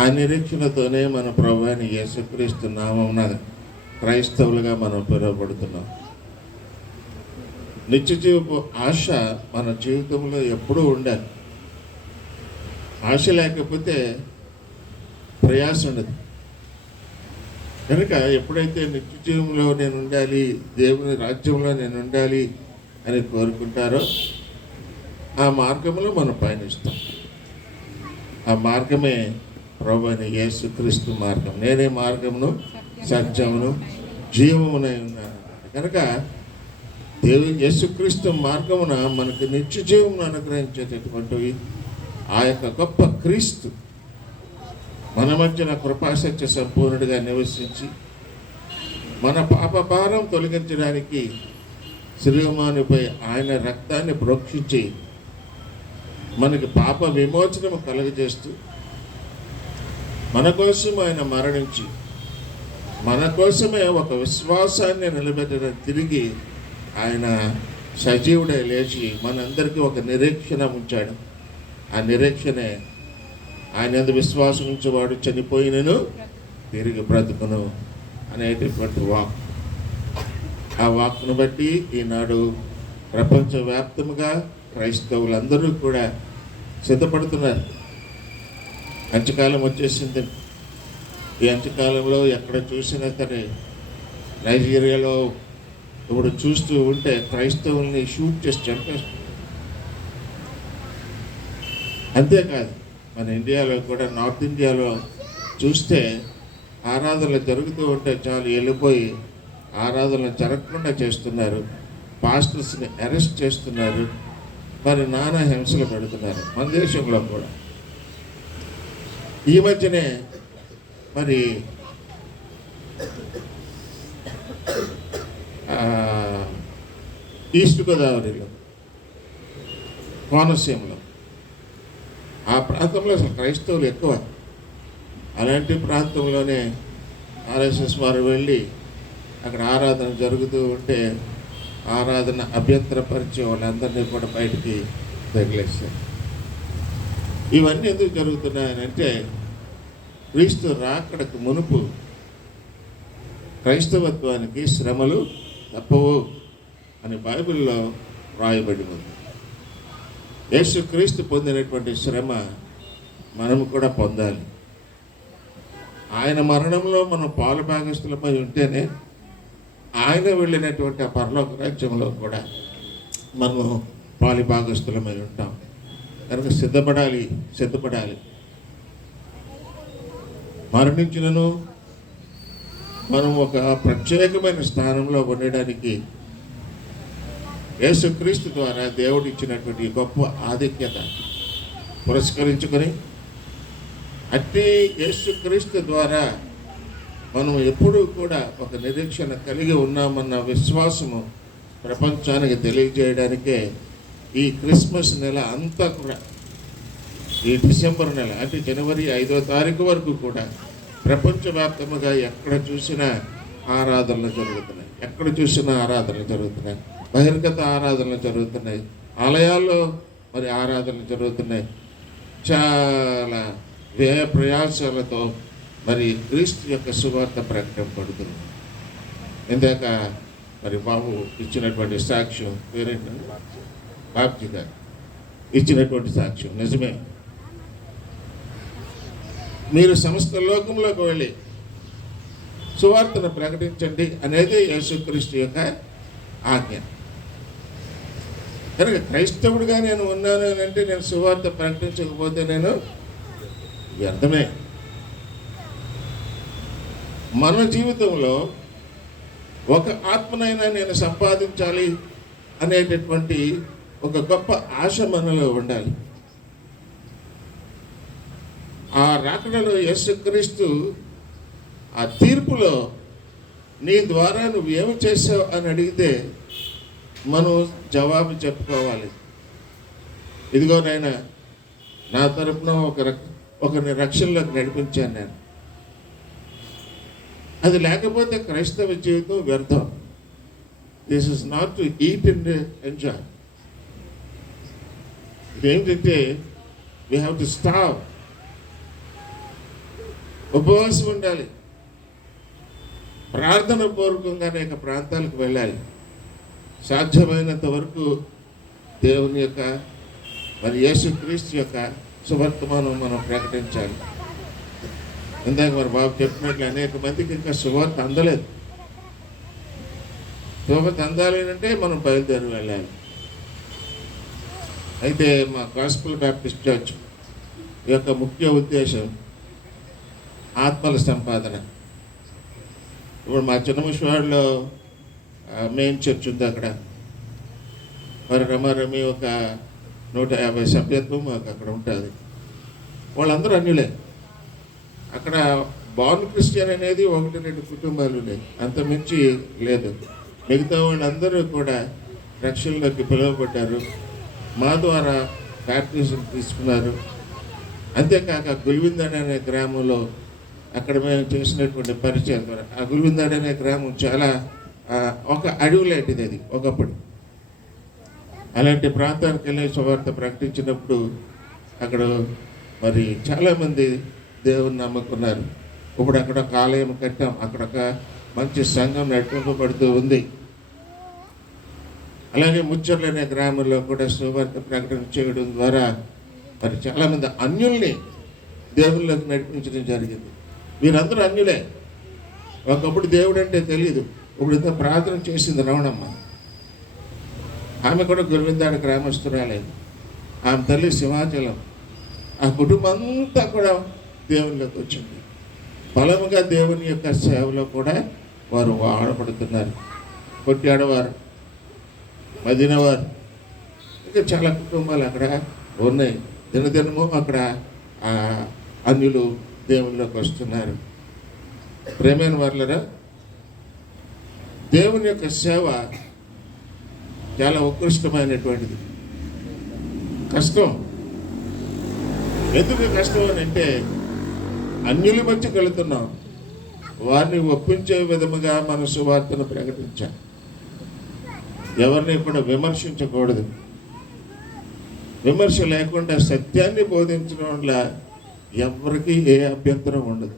ఆ నిరీక్షణతోనే మన ప్రభువైన యేసుక్రీస్తు నామమున క్రైస్తవులుగా మనం పిలువబడుతున్నాం. నిత్య జీవపు ఆశ మన జీవితంలో ఎప్పుడూ ఉండాలి. ఆశ లేకపోతే ప్రయాస ఉండదు. కనుక ఎప్పుడైతే నిత్య జీవంలో నేను ఉండాలి, దేవుని రాజ్యంలో నేను ఉండాలి అని కోరుకుంటారో ఆ మార్గంలో మనం పయనిస్తాం. ఆ మార్గమే ప్రభువైన యేసుక్రీస్తు మార్గం. నేనే మార్గమును సత్యమును జీవమునై ఉన్నాను. కనుక యేసుక్రీస్తు మార్గమున మనకు నిత్య జీవమును అనుగ్రహించేటటువంటి ఆ యొక్క గొప్ప క్రీస్తు మన మధ్యన కృపాసత్య సంపూర్ణుడిగా నివసించి మన పాప భారం తొలగించడానికి శిలువమానుపై ఆయన రక్తాన్ని ప్రోక్షించి మనకి పాప విమోచనము కలుగజేస్తూ మన కోసం ఆయన మరణించి మన కోసమే ఒక విశ్వాసాన్ని నిలబెట్టడం తిరిగి ఆయన సజీవుడై లేచి మనందరికీ ఒక నిరీక్షణ ఉంచాడు. ఆ నిరీక్షనే ఆయన యందు విశ్వాసం ఉంచేవాడు చనిపోయినను తిరిగి బ్రతుకును అనేటటువంటి వాక్. ఆ వాక్ను బట్టి ఈనాడు ప్రపంచవ్యాప్తంగా క్రైస్తవులందరూ కూడా సిద్ధపడుతున్నారు. అంత్యకాలం వచ్చేసింది. ఈ అంత్యకాలంలో ఎక్కడ చూసినా సరే నైజీరియాలో ఇప్పుడు చూస్తూ ఉంటే క్రైస్తవుల్ని షూట్ చేసి చంపేస్తారు. అంతేకాదు మన ఇండియాలో కూడా నార్త్ ఇండియాలో చూస్తే ఆరాధనలు జరుగుతూ ఉంటే చాలు వెళ్ళిపోయి ఆరాధనలు జరగకుండా చేస్తున్నారు. పాస్టర్స్ని అరెస్ట్ చేస్తున్నారు. మరి నానా హింసలు పెడుతున్నారు మన దేశంలో కూడా. ఈ మధ్యనే మరి ఈస్ట్ గోదావరిలో కోనసీమలో ఆ ప్రాంతంలో అసలు క్రైస్తవులు ఎక్కువ. అలాంటి ప్రాంతంలోనే ఆర్ఎస్ఎస్ వారు వెళ్ళి అక్కడ ఆరాధన జరుగుతూ ఉంటే ఆరాధన అభ్యంతరపరిచే వాళ్ళందరినీ కూడా బయటికి తగిలేస్తారు. ఇవన్నీ ఎందుకు జరుగుతున్నాయనంటే క్రీస్తు రాకడకు మునుపు క్రైస్తవత్వానికి శ్రమలు తప్పవు అని బైబిల్లో రాయబడి ఉంది. యేసుక్రీస్తు పొందినటువంటి శ్రమ మనము కూడా పొందాలి. ఆయన మరణంలో మనం పాలు భాగస్తులమై ఉంటేనే ఆయన వెళ్ళినటువంటి ఆ పరలోక రాజ్యంలో కూడా మనము పాలి భాగస్తులమై ఉంటాం. కనుక సిద్ధపడాలి. మరణించినను మనం ఒక ప్రత్యేకమైన స్థానంలో ఉండడానికి యేసుక్రీస్తు ద్వారా దేవుడు ఇచ్చినటువంటి గొప్ప ఆధిక్యత పురస్కరించుకొని అట్టి యేసుక్రీస్తు ద్వారా మనం ఎప్పుడూ కూడా ఒక నిరీక్షణ కలిగి ఉన్నామన్న విశ్వాసము ప్రపంచానికి తెలియజేయడానికే ఈ క్రిస్మస్ నెల అంతా కూడా, ఈ డిసెంబర్ నెల అంటే జనవరి 5వ తారీఖు వరకు కూడా ప్రపంచవ్యాప్తంగా ఎక్కడ చూసినా ఆరాధనలు జరుగుతున్నాయి. ఎక్కడ చూసినా ఆరాధనలు జరుగుతున్నాయి. బహిర్గత ఆరాధనలు జరుగుతున్నాయి. ఆలయాల్లో మరి ఆరాధనలు జరుగుతున్నాయి. చాలా వ్యయ ప్రయాసాలతో మరి క్రీస్తు యొక్క సువార్త ప్రకటింపబడుతుంది. ఇందాక మరి బాబు ఇచ్చినటువంటి సాక్ష్యం పేరేంటండి, బాబ్జీ గారు ఇచ్చినటువంటి సాక్ష్యం నిజమే. మీరు సమస్త లోకంలోకి వెళ్ళి సువార్తను ప్రకటించండి అనేది యేసుక్రీస్తు యొక్క ఆజ్ఞ. కనుక క్రైస్తవుడిగా నేను ఉన్నాను అని అంటే నేను సువార్త ప్రకటించకపోతే నేను వ్యర్థమే. మన జీవితంలో ఒక ఆత్మనైనా నేను సంపాదించాలి అనేటటువంటి ఒక గొప్ప ఆశ మనలో ఉండాలి. ఆ రాకడలో యేసుక్రీస్తు ఆ తీర్పులో నీ ద్వారా నువ్వేమి చేసావు అని అడిగితే మనం జవాబు చెప్పుకోవాలి. ఇదిగో నాయనా, నా తరపున ఒకరిని రక్షణలోకి నడిపించాను నేను. అది లేకపోతే క్రైస్తవ జీవితం వ్యర్థం. This is not to eat and enjoy. ఇదేంటంటే వీ హ్యావ్ టు స్టావ్. ఉపవాసం ఉండాలి. ప్రార్థన పూర్వకంగా అనేక ప్రాంతాలకు వెళ్ళాలి. సాధ్యమైనంత వరకు దేవుని యొక్క మరి యేసుక్రీస్తు యొక్క సువర్తమానం మనం ప్రకటించాలి. ఇందాక మరి బాబు చెప్పినట్లు అనేక మందికి ఇంకా సువార్త అందలేదు. సువార్త అందాలి అంటే మనం బయలుదేరి వెళ్ళాలి. అయితే మా గాస్పుల్ బ్యాప్టిస్ట్ చర్చ్ యొక్క ముఖ్య ఉద్దేశం ఆత్మల సంపాదన. ఇప్పుడు మా చిన్నముషవాడలో మెయిన్ చర్చ్ ఉంది. అక్కడ మరి రమారమి ఒక 150 సభ్యత్వం మాకు అక్కడ ఉంటుంది. వాళ్ళందరూ అన్యులే. అక్కడ బార్న్ క్రిస్టియన్ అనేది 1-2 కుటుంబాలు ఉన్నాయి, అంతమించి లేదు. మిగతా వాళ్ళందరూ కూడా రక్షణలోకి పిలువబడ్డారు. మా ద్వారా బ్యాప్టిజం తీసుకున్నారు. అంతేకాక గుల్విందడ్ అనే గ్రామంలో అక్కడ మేము చేసినటువంటి పరిచయం ద్వారా, ఆ గుల్విందడ్ అనే గ్రామం చాలా ఒక అడవి లాంటిది అది ఒకప్పుడు. అలాంటి ప్రాంతానికి వెళ్ళి సువార్త ప్రకటించినప్పుడు అక్కడ మరి చాలామంది దేవుని నమ్ముకున్నారు. ఇప్పుడు అక్కడ ఒక ఆలయం కట్టాం. అక్కడ ఒక మంచి సంఘం నడిపింపబడుతూ ఉంది. అలాగే ముచ్చర్లు అనే గ్రామంలో కూడా సువార్త ప్రకటన చేయడం ద్వారా మరి చాలామంది అన్యుల్ని దేవుళ్ళకి నడిపించడం జరిగింది. వీరందరూ అన్యులే. ఒకప్పుడు దేవుడు అంటే తెలియదు. ఇప్పుడు ఇంత ప్రార్థన చేసింది రమణమ్మ. ఆమె కూడా గురువిందాడు గ్రామస్తురాలే. ఆమె తల్లి సింహాచలం. ఆ కుటుంబం అంతా కూడా దేవునిలోకి వచ్చింది. బలముగా దేవుని యొక్క సేవలో కూడా వారు వాడబడుతున్నారు. కొట్టాడవారు, మదినవారు, ఇంకా చాలా కుటుంబాలు అక్కడ ఉన్నాయి. దినదినము అక్కడ అన్యులు దేవునిలోకి వస్తున్నారు. ప్రేమైన వాళ్ళరా, దేవుని యొక్క సేవ చాలా ఉత్కృష్టమైనటువంటిది. కష్టం. ఎందుకు కష్టం అని అంటే అన్యుల మధ్యకి వెళుతున్నాం. వారిని ఒప్పించే విధముగా మన సువార్తను ప్రకటించాలి. ఎవరిని కూడా విమర్శించకూడదు. విమర్శ లేకుండా సత్యాన్ని బోధించడం వల్ల ఎవరికి ఏ అభ్యంతరం ఉండదు.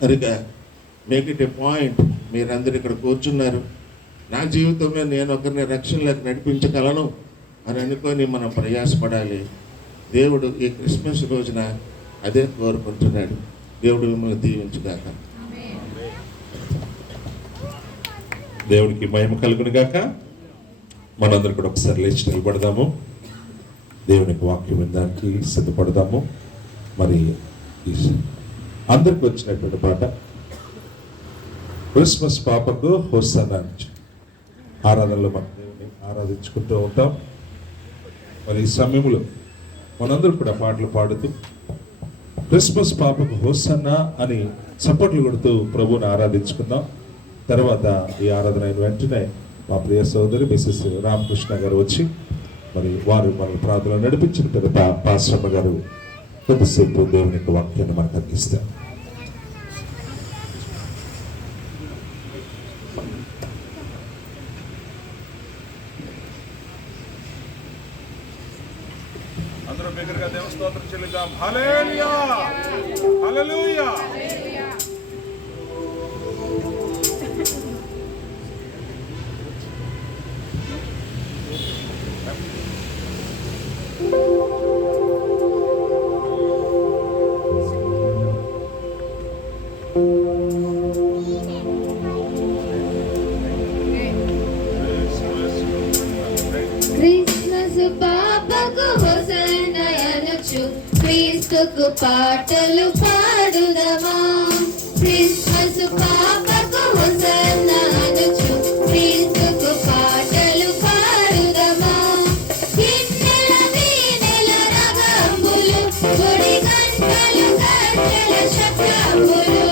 సరిగా మేక్ ఇట్ ఏ పాయింట్. మీరందరూ ఇక్కడ కూర్చున్నారు. నా జీవితంలో నేను ఒకరిని రక్షణలోకి నడిపించగలను అని అనుకొని మనం ప్రయాసపడాలి. దేవుడు ఈ క్రిస్మస్ రోజున అదే కోరుకుంటున్నాడు. దేవుడు మిమ్మల్ని దీవించుగాక. దేవుడికి మహిమ కలుగును గాక. మనందరూ కూడా ఒకసారి లేచి నిలబడదాము. దేవునికి వాక్యం వినడానికి సిద్ధపడదాము. మరి అందరికి వచ్చినటువంటి పాట క్రిస్మస్ పాపకు హోసన్నా ఆరాధనలో మన దేవుని ఆరాధించుకుంటూ ఉంటాం. మరి ఈ సమయంలో మనందరూ కూడా పాటలు పాడుతూ క్రిస్మస్ పాపకు హోసన్నా అని చప్పట్లు కొడుతూ ప్రభువుని ఆరాధించుకుందాం. తర్వాత ఈ ఆరాధన అయిన వెంటనే మా ప్రియ సోదరి మిసెస్ రామకృష్ణ గారు వచ్చి మరి వారు మన ప్రార్థన నడిపించిన తర్వాత పాస్టమ్మ గారు కొద్దిసేపు దేవుని యొక్క వాక్యాన్ని మనకు అందిస్తారు. అందరూ బిగ్గరగా దేవుని స్తోత్రం చెల్లిద్దాం. హల్లెలూయా హల్లెలూయా. క్రిస్మస్ పాపకు హోసన్న అనొచ్చు క్రీస్తుకు పాటలు పాడుదమా. క్రిస్మస్ పాపకు హోసన్న అనొచ్చు క్రీస్తుకు పాటలు పాడుదమా. కిన్నెల వీణెల రగంబులు గుడి గంటలు గంటల శబ్దములు.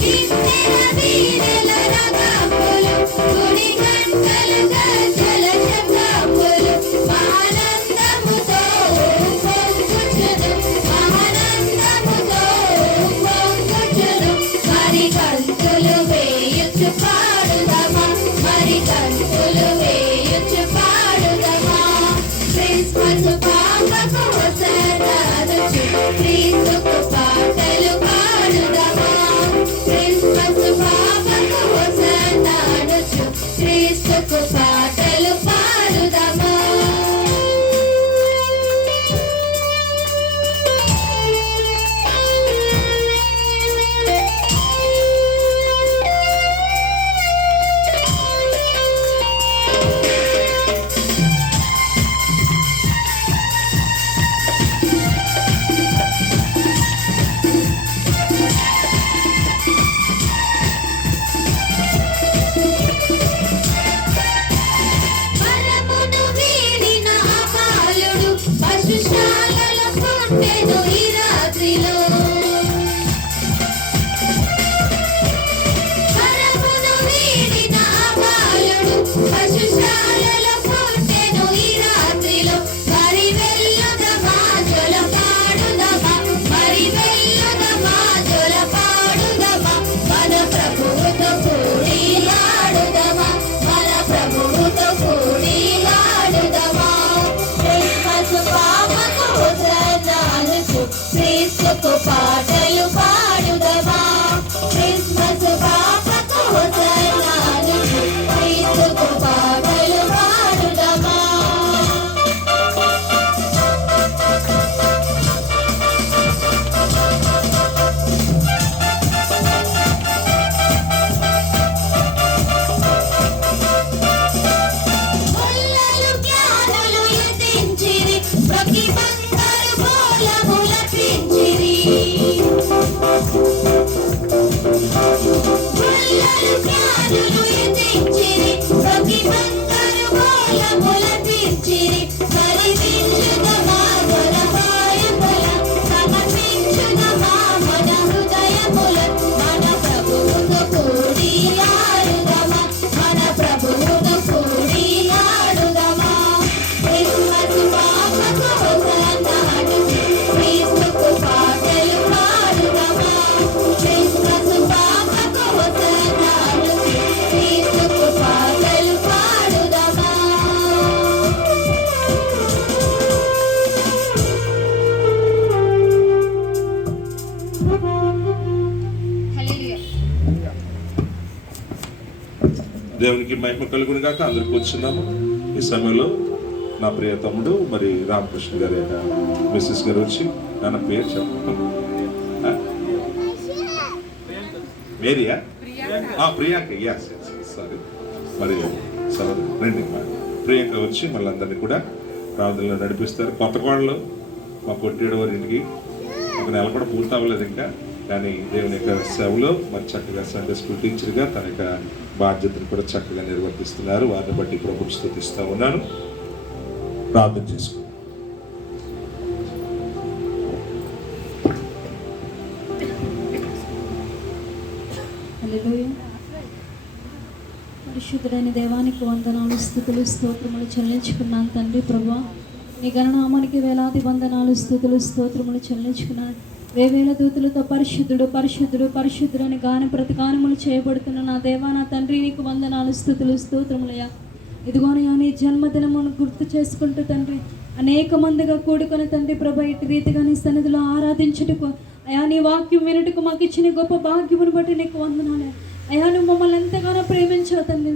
కిన్నెల వీణెల రగంబులు గుడి గంటలు గంటల శబ్దములు. ఆనందముతో పొంగుచును ఆనందముతో పొంగుచును. మరి గంతులు వేయుచు పాడుదమా మరి గంతులు వేయుచు పాడుదమా. క్రిస్మస్ పాపకు హోసన్న అనొచ్చు క్రీస్తుకు పాటలు పాడుదమా. క్రిస్మస్ పాపకు హోసన్న అనొచ్చు క్రీస్తుకు పాటలు పాడుదమా. పరమును వీడిన అకాలుడు పశుశాలలో పుట్టెను ఈ రాత్రిలో. పరమును వీడిన అకాలుడు పశుశాలలో పుట్టెను ఈ రాత్రిలో. మరి వెళ్ళుదమా జొల పాడుదమా మరి వెళ్ళుదమా జొల పాడుదమా. మన ప్రభువుతో కూడి ఆడుదమా మన ప్రభువుతో కూడి ఆడుదమా. క్రిస్మస్ పాపకు హోసన్న అనొచ్చు క్రీస్తుకు పాటలు పాడుదమా. క్రిస్మస్ పాపకు హోసన్న అనొచ్చు క్రీస్తుకు పాటలు పాడుదమా. ముల్లలు జ్ఞానులు ఎదించిరి ప్రతి బంగారు మూలముల పించిరి. ముల్లలు జ్ఞానులు ఎదించిరి ప్రతి బంగారు మూలముల పించిరి. కరిగించుదమా మన పాయముల సమర్పించుదమా మన హృదయముల. మన ప్రభువుతో కూడి ఆడుదమా మన ప్రభువుతో కూడి ఆడుదమా. క్రిస్మస్ పాపకు హోసన్న అనొచ్చు క్రీస్తుకు పాటలు పాడుదమా. క్రిస్మస్ పాపకు హోసన్న అనొచ్చు క్రీస్తుకు పాటలు పాడుదమా. హల్లెలూయా. దేవునికి మహిమ కలుగును గాక. అందరూ కూర్చున్నాము. ఈ సమయంలో నా ప్రియ తమ్ముడు మరి రామకృష్ణ గారి మిస్సెస్ గారు వచ్చి నాన్న పేరు చెప్పండి. మేరియా ప్రియాంక ఎస్ సారీ మరి రండి ప్రియాంక వచ్చి మళ్ళీ అందరినీ కూడా ప్రార్థనలో నడిపిస్తారు. కొత్త కోడలు మా కొట్టేడు వారి ఇంటికి ఒక నెల కూడా పూర్తి అవ్వలేదు ఇంకా. కానీ దేవుని యొక్క సేవలో మరి చక్కగా సండే స్కూల్ టీచర్గా తన యొక్క బాధ్యతను కూడా చక్కగా నిర్వర్తిస్తున్నారు. వారిని బట్టి ప్రభుత్వం స్తుతిస్తూ ఉన్నాను. ప్రార్థన చేసుకో. హల్లెలూయా. పరిశుద్ధుడైన దేవానికి వందనాలు, స్తుతులు, స్తోత్రములు చెల్లించుకున్నాను తండ్రి. ప్రభా, నీ గణనామానికి వేలాది వందనాలు, స్తుతులు, స్తోత్రములు చెల్లించుకున్నాను. వేవేల దూతులతో పరిశుద్ధుడు పరిశుద్ధుడు పరిశుద్ధుడు అని ప్రతిగానములు చేయబడుతున్న నా దేవా, నా తండ్రి, నీకు వందనాలు, స్తుతులు, స్తోత్రములయ్యా. ఇదిగోనయ్యా, నీ జన్మదినమును గుర్తు చేసుకుంటూ తండ్రి, అనేక మందిగా కూడుకొని తండ్రి ప్రభా, ఇటు రీతిగా నీ సన్నిధిలో ఆరాధించుటకు అయా, నీ వాక్యం వినుటకు మాకు ఇచ్చిన గొప్ప భాగ్యమును బట్టి నీకు వందనాలు అయా. నువ్వు మమ్మల్ని ఎంతగానో ప్రేమించావు తండ్రి.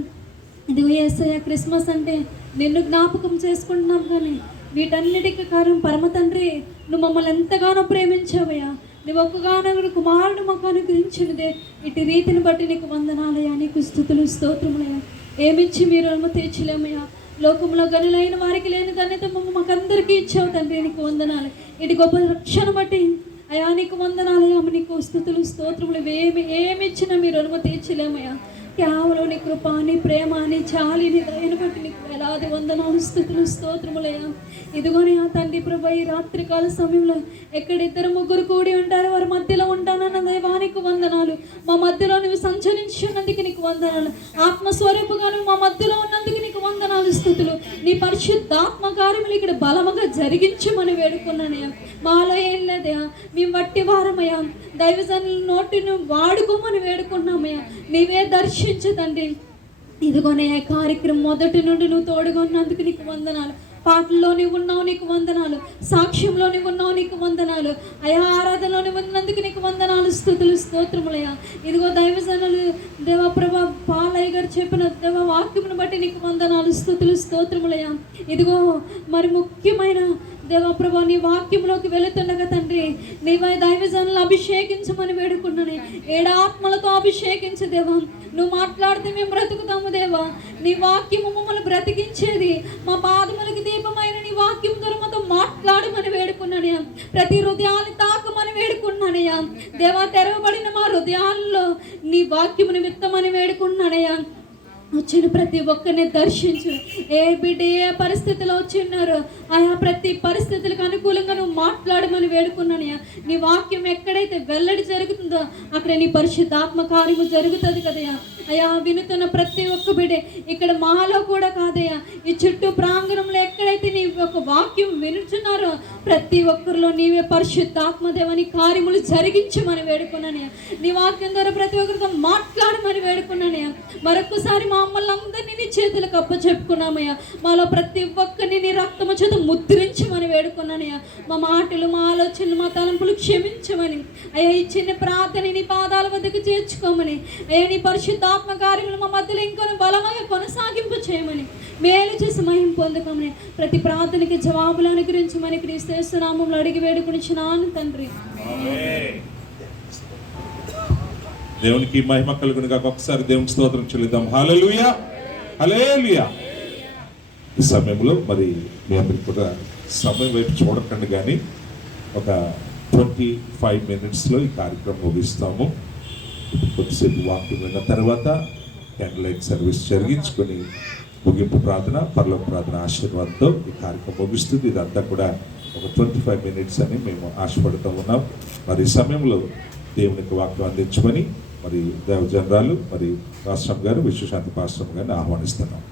ఇదిగో యేసయ్య, క్రిస్మస్ అంటే నిన్ను జ్ఞాపకం చేసుకుంటున్నాం, కానీ వీటన్నిటికీ కారణం పరమ తండ్రి, నువ్వు మమ్మల్ని ఎంతగానో ప్రేమించావయ్యా. నువ్వు ఒక్కగానొక కుమారుడు మాకు అనుగ్రహించినదే. ఇటు రీతిని బట్టి నీకు వందనాలయ్యా, నీకు స్తుతులు, స్తోత్రములయ్యా. ఏమిచ్చి మీరు రుణము తీర్చలేమయ్యా. లోకంలో గనులైన వారికి లేని ధన్యత మాకందరికీ ఇచ్చావు తండ్రి, నీకు వందనాలు. ఇటు గొప్ప రక్షణ బట్టి అయా నీకు వందనాలయ్యా, నీకు స్తుతులు, స్తోత్రములు. ఏమి ఇచ్చినా మీరు రుణము తీర్చలేమయ్యా. కేవలం నీ కృప, నీ ప్రేమ, నీ చాలి, నీ దయను బట్టి నీకు వేలాది వందనాలు, స్తుతులు, స్తోత్రములయ్యా. ఇదిగోని ఆ తండ్రి ప్రభు, ఈ రాత్రికాల సమయంలో ఎక్కడ ఇద్దరు ముగ్గురు కూడి ఉంటారో వారి మధ్యలో ఉంటానన్న దైవానికి వందనాలు. మా మధ్యలో నువ్వు సంచరించినందుకు నీకు వందనాలు. ఆత్మస్వరూపుగా నువ్వు మా మధ్యలో ఉన్నందుకు నీకు వందనాలు, స్తుతులు. నీ పరిశుద్ధాత్మ కార్యములు ఇక్కడ బలముగా జరిగించమని వేడుకున్నానయ్యా. మాలో ఏం లేదయా, మేము వట్టి వారమయ్యా. దైవజనుల నోటిని వాడుకోమని వేడుకున్నామయ్యా. నీవే దర్శించదండి. ఇదిగోనే కార్యక్రమం మొదటి నుండి నువ్వు తోడుగా ఉన్నందుకు నీకు వందనాలు. పాటల్లో నీవు ఉన్నావు, నీకు వందనాలు. సాక్ష్యంలో నీవు ఉన్నావు, నీకు వందనాలు అయా. ఆరాధనలో నీవు ఉన్నందుకు నీకు వందనాలు, స్తుతులు, స్తోత్రములయ్యా. ఇదిగో దైవజనులు దేవప్రభ పాలయ్య గారు చెప్పిన దేవ వాక్యమును బట్టి నీకు వందనాలు, స్తుతులు, స్తోత్రములయ్యా. ఇదిగో మరి ముఖ్యమైన దేవప్రభ, నీ వాక్యంలోకి వెళుతుండగా తండ్రి, నీవై దైవజనులు అభిషేకించమని వేడుకున్నాను. ఏడాత్మలతో అభిషేకించు దేవా. నువ్వు మాట్లాడితే మేము బ్రతుకుతాము దేవా. నీ వాక్యము మమ్మల్ని బ్రతికించేది. మా పాదములకు దీపమైన నీ వాక్యం ద్వారా మాతో మాట్లాడమని వేడుకున్నానయ్యా. ప్రతి హృదయాన్ని తాకమని వేడుకున్నానయ్యా దేవా. తెరవబడిన మా హృదయాల్లో నీ వాక్యముని విత్తమని వేడుకున్నానయ్యా. వచ్చిన ప్రతి ఒక్కరిని దర్శించు. ఏ బిడ్డ ఏ పరిస్థితిలో వచ్చిన్నారో ఆయా ప్రతి పరిస్థితులకు అనుకూలంగా నువ్వు మాట్లాడమని వేడుకున్నానయ్యా. నీ వాక్యం ఎక్కడైతే వెల్లడి జరుగుతుందో అక్కడ నీ పరిశుద్ధాత్మ కార్యము జరుగుతుంది కదయ్యా. అయా, వినుతున్న ప్రతి ఒక్క బిడ్డ ఇక్కడ మాలో కూడా కాదయ్యా, ఈ చుట్టూ ప్రాంగణంలో ఎక్కడైతే నీ యొక్క వాక్యం వినుచున్నారో ప్రతి ఒక్కరిలో నీవే పరిశుద్ధాత్మదేవని కార్యములు జరిగించమని వేడుకున్నానయ్యా. నీ వాక్యం ద్వారా ప్రతి ఒక్కరితో మాట్లాడమని వేడుకున్నానయ్యా. మరొకసారి మమ్మల్ని అందరినీ నీ చేతులకు అప్పచెప్పుకున్నామయ్యా. మాలో ప్రతి ఒక్కరిని నీ రక్తము చేత ముద్రించమని వేడుకున్నానయ్యా. మా మాటలు, మా ఆలోచనలు, మా తలంపులు క్షమించమని అయ్యా. ఈ చిన్న ప్రార్థన నీ పాదాల వద్దకు చేర్చుకోమని అయ్యా. నీ పరిశుద్ధాత్మ కార్యములు మా మధ్యలో ఇంకొన్ని బలముగా కొనసాగింపు చేయమని మేలు చేసి మహిమ పొందుకోమని ప్రతి ప్రార్థనకి జవాబులు అనుగ్రహించమని క్రీస్తు యేసు నామములో అడిగి వేడుకొనిచున్నాను తండ్రి. దేవునికి మహిమ కలుగునుగా. ఒకసారి దేవునికి స్తోత్రం చెల్లిద్దాం. హల్లెలూయా, హల్లెలూయా. ఈ సమయంలో మరి మీ అందరికి కూడా సమయం వైపు చూడకండి, కానీ ఒక 25 minutesలో ఈ కార్యక్రమం ముగిస్తాము. కొద్దిసేపు వాక్యం విన్న తర్వాత క్యాండిల్ లైట్ సర్వీస్ జరిగించుకొని ముగింపు ప్రార్థన, పరలోక ప్రార్థన ఆశీర్వాదంతో ఈ కార్యక్రమం ముగిస్తుంది. ఇదంతా కూడా ఒక 25 minutes అని మేము ఆశపడుతూ ఉన్నాం. మరి ఈ సమయంలో దేవునికి వాక్యం అందించమని మరి దేవజనరాలు మరి పాస్టర్ గారు, విశ్వశాంతి పాస్టర్ గారిని ఆహ్వానిస్తున్నాం.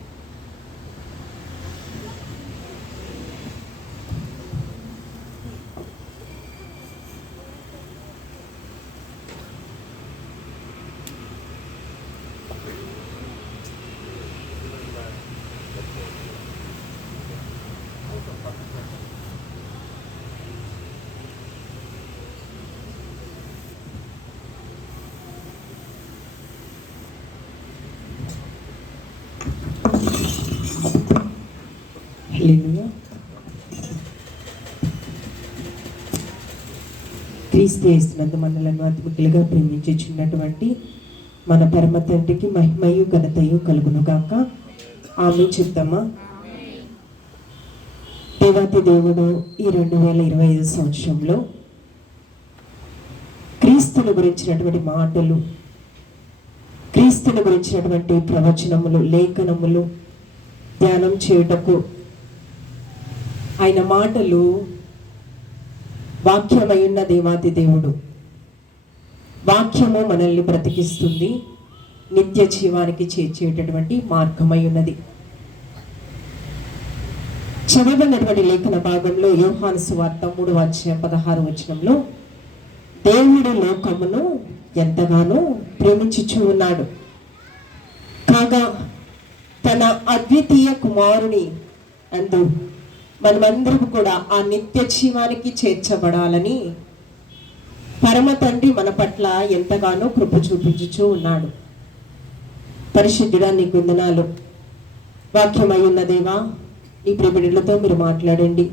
హల్లెలూయా. క్రీస్తు యేసునందు మనలను అతిమిక్కిలిగా ప్రేమించుచున్నటువంటి మన పరమ తండ్రికి మహిమయు ఘనతయు కలుగునుగాక. ఆమె చెప్తామా. దేవాతి దేవుడు ఈ 2025 సంవత్సరంలో క్రీస్తుని గురించినటువంటి మాటలు, క్రీస్తుని గురించినటువంటి ప్రవచనములు, లేఖనములు ధ్యానం చేయుటకు ఆయన మాటలు వాక్యమై ఉన్న దేవాతి దేవుడు వాక్యము మనల్ని బ్రతికిస్తుంది, నిత్య జీవానికి చేర్చేటటువంటి మార్గమై ఉన్నది. చదవబడినటువంటి లేఖన భాగంలో యోహాను సువార్త 3:16 దేవుడు లోకమును ఎంతగానో ప్రేమించుచూ ఉన్నాడు, కాగా తన అద్వితీయ కుమారుని అందు మనమందరం కూడా ఆ నిత్య జీవానికి చేర్చబడాలని పరమ తండ్రి మన పట్ల ఎంతగానో కృప చూపించుచూ ఉన్నాడు. పరిశుద్ధుడా నీకు వందనాలు. వాక్యమై ఉన్న దేవా, నీ ప్రియబిడ్డలతో మీరు మాట్లాడండి.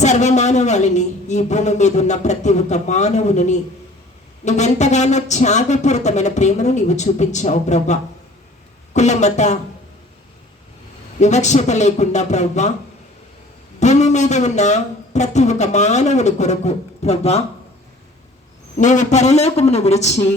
సర్వమానవాళిని, ఈ భూమి మీద ఉన్న ప్రతి ఒక్క మానవుని నువ్వెంతగానో త్యాగపూరితమైన ప్రేమను నీవు చూపించావు ప్రభా. కుల మత వివక్షత లేకుండా ప్రభా, భూమి మీద ఉన్న ప్రతి ఒక్క మానవుని కొరకు ప్రభా, నీవు పరలోకమును విడిచి